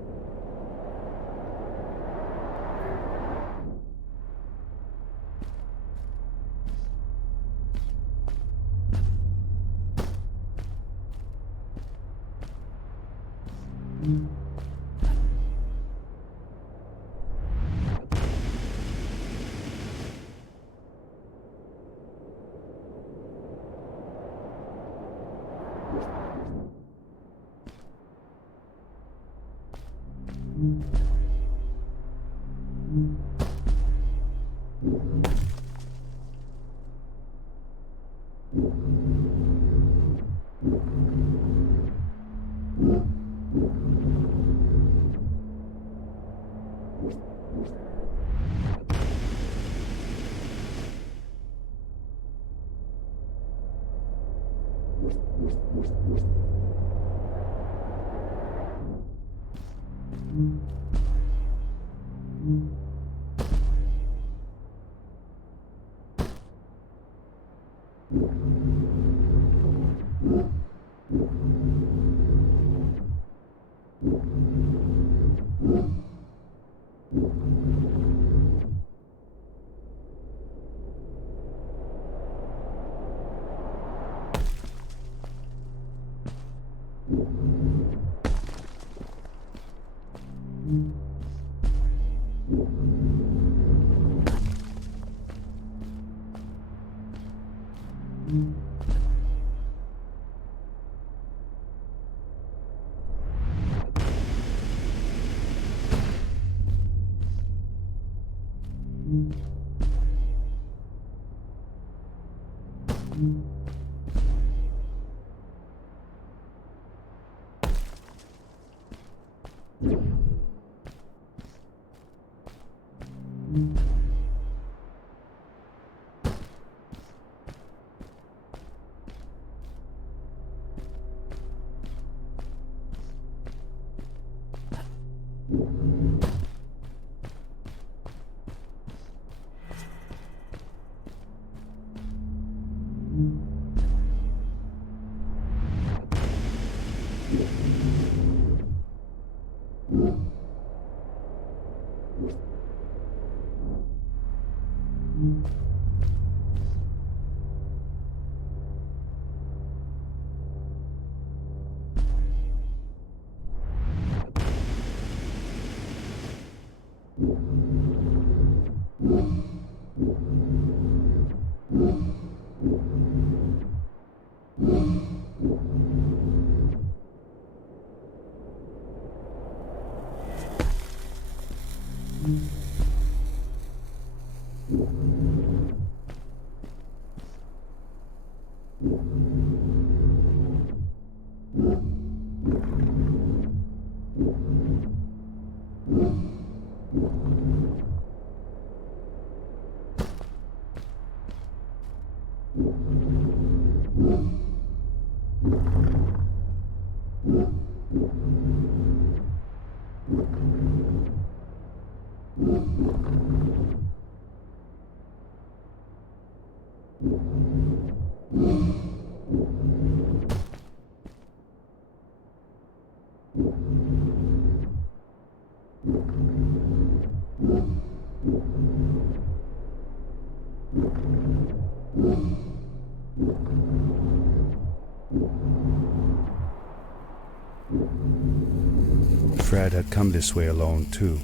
Fred had come this way alone, too.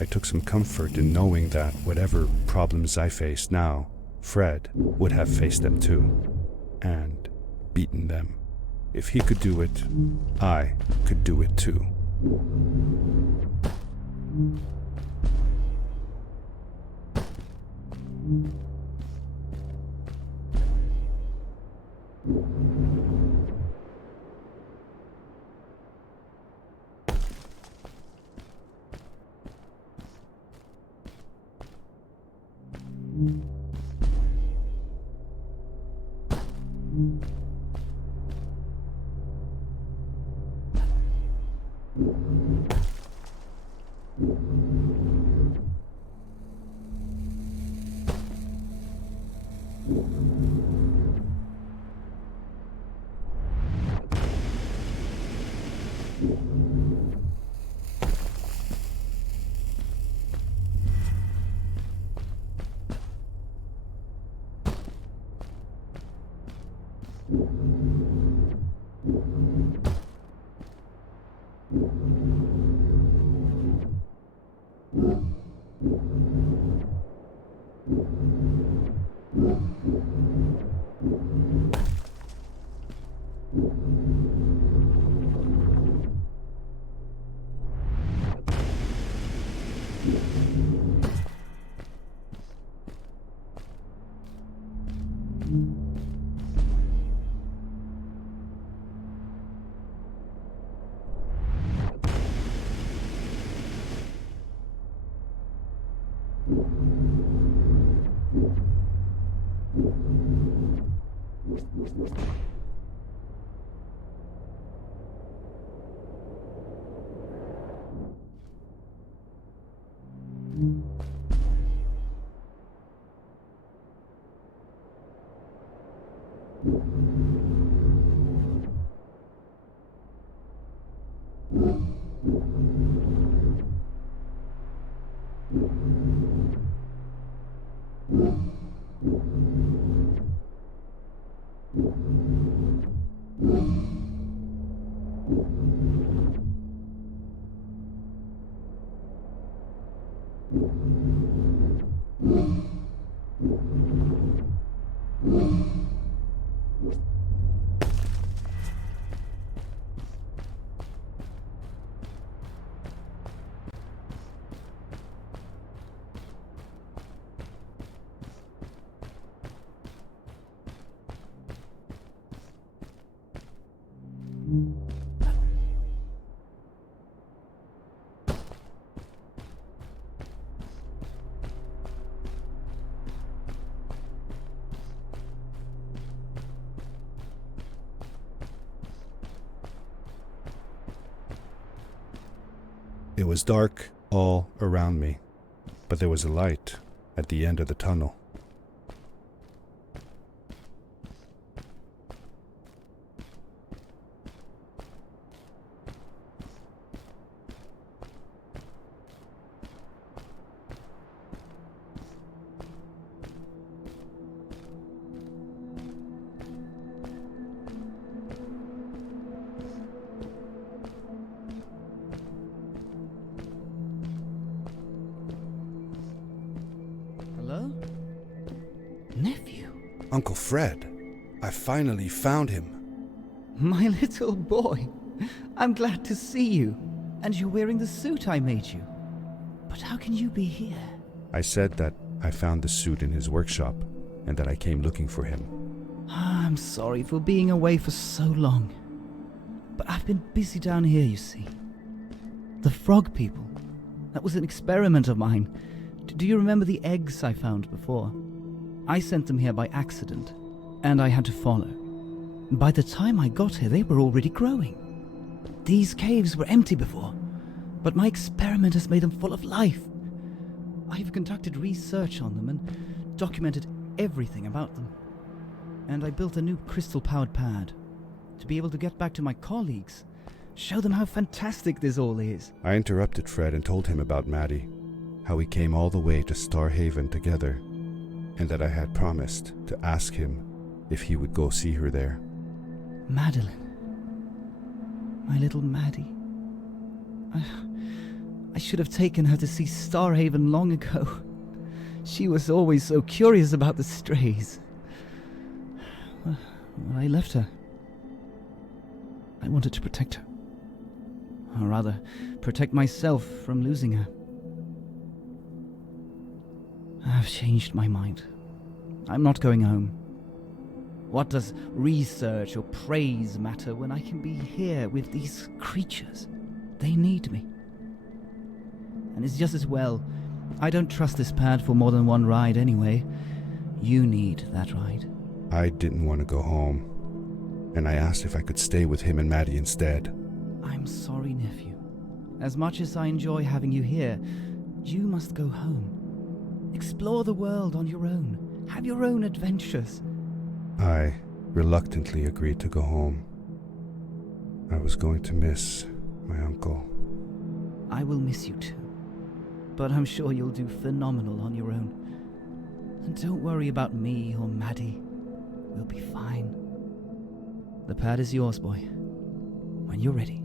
I took some comfort in knowing that whatever problems I faced now, Fred would have faced them too, and beaten them. If he could do it, I could do it too. It was dark all around me, but there was a light at the end of the tunnel. Hello? Nephew? Uncle Fred, I finally found him. My little boy. I'm glad to see you. And you're wearing the suit I made you. But how can you be here? I said that I found the suit in his workshop and that I came looking for him. I'm sorry for being away for so long. But I've been busy down here, you see. The frog people. That was an experiment of mine. Do you remember the eggs I found before? I sent them here by accident, and I had to follow. By the time I got here, they were already growing. These caves were empty before, but my experiment has made them full of life. I've conducted research on them and documented everything about them. And I built a new crystal-powered pad to be able to get back to my colleagues, show them how fantastic this all is. I interrupted Fred and told him about Maddie, how we came all the way to Starhaven together, and that I had promised to ask him if he would go see her there. Madeline. My little Maddie. I should have taken her to see Starhaven long ago. She was always so curious about the strays. Well, I left her. I wanted to protect her. Or rather, protect myself from losing her. I've changed my mind. I'm not going home. What does research or praise matter when I can be here with these creatures? They need me. And it's just as well. I don't trust this pad for more than one ride anyway. You need that ride. I didn't want to go home, and I asked if I could stay with him and Maddie instead. I'm sorry, nephew. As much as I enjoy having you here, you must go home. Explore the world on your own. Have your own adventures. I reluctantly agreed to go home. I was going to miss my uncle. I will miss you too. But I'm sure you'll do phenomenal on your own. And don't worry about me or Maddie. We'll be fine. The pad is yours, boy. When you're ready.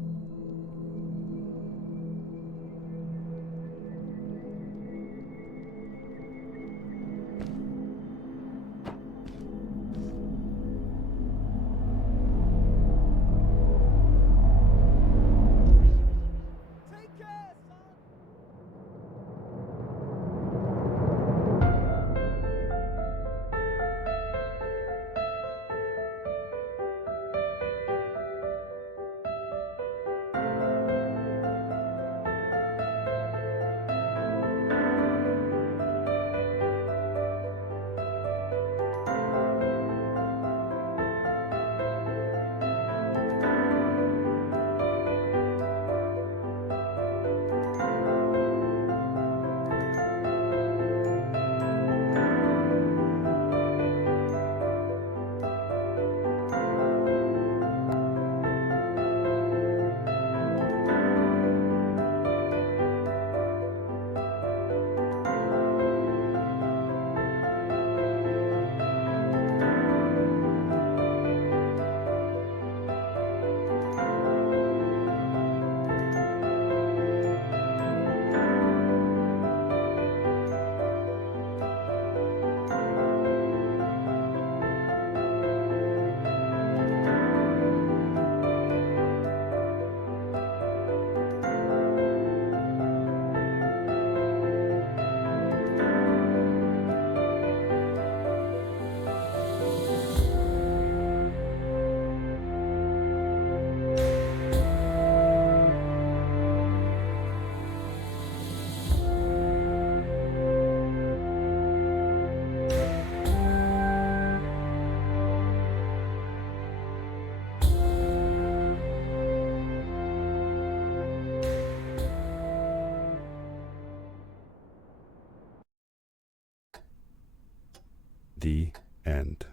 The end.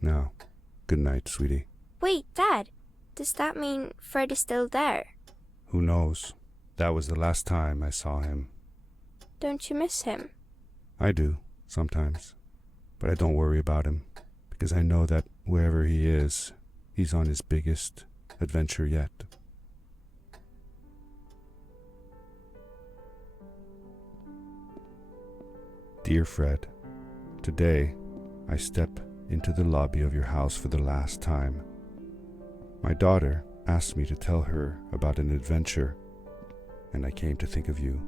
Now, good night, sweetie. Wait, Dad. Does that mean Fred is still there? Who knows? That was the last time I saw him. Don't you miss him? I do, sometimes. But I don't worry about him, because I know that wherever he is, he's on his biggest adventure yet. Dear Fred, today I step into the lobby of your house for the last time. My daughter asked me to tell her about an adventure, and I came to think of you.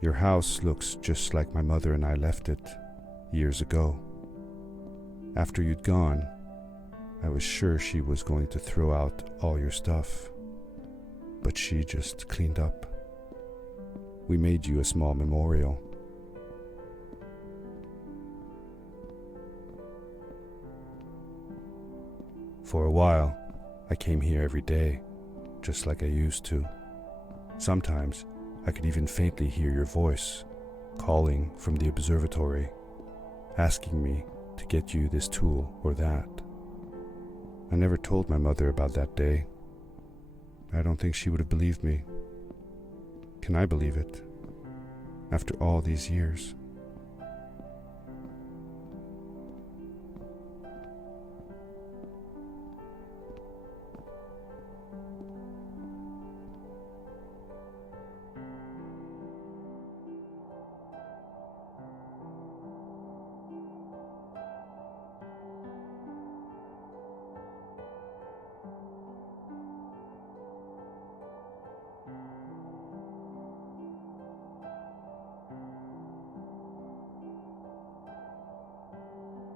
Your house looks just like my mother and I left it years ago. After you'd gone, I was sure she was going to throw out all your stuff, but she just cleaned up. We made you a small memorial. For a while, I came here every day, just like I used to. Sometimes, I could even faintly hear your voice, calling from the observatory, asking me to get you this tool or that. I never told my mother about that day. I don't think she would have believed me. Can I believe it? After all these years?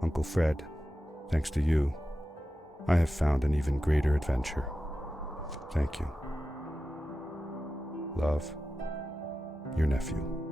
Uncle Fred, thanks to you, I have found an even greater adventure. Thank you. Love, your nephew.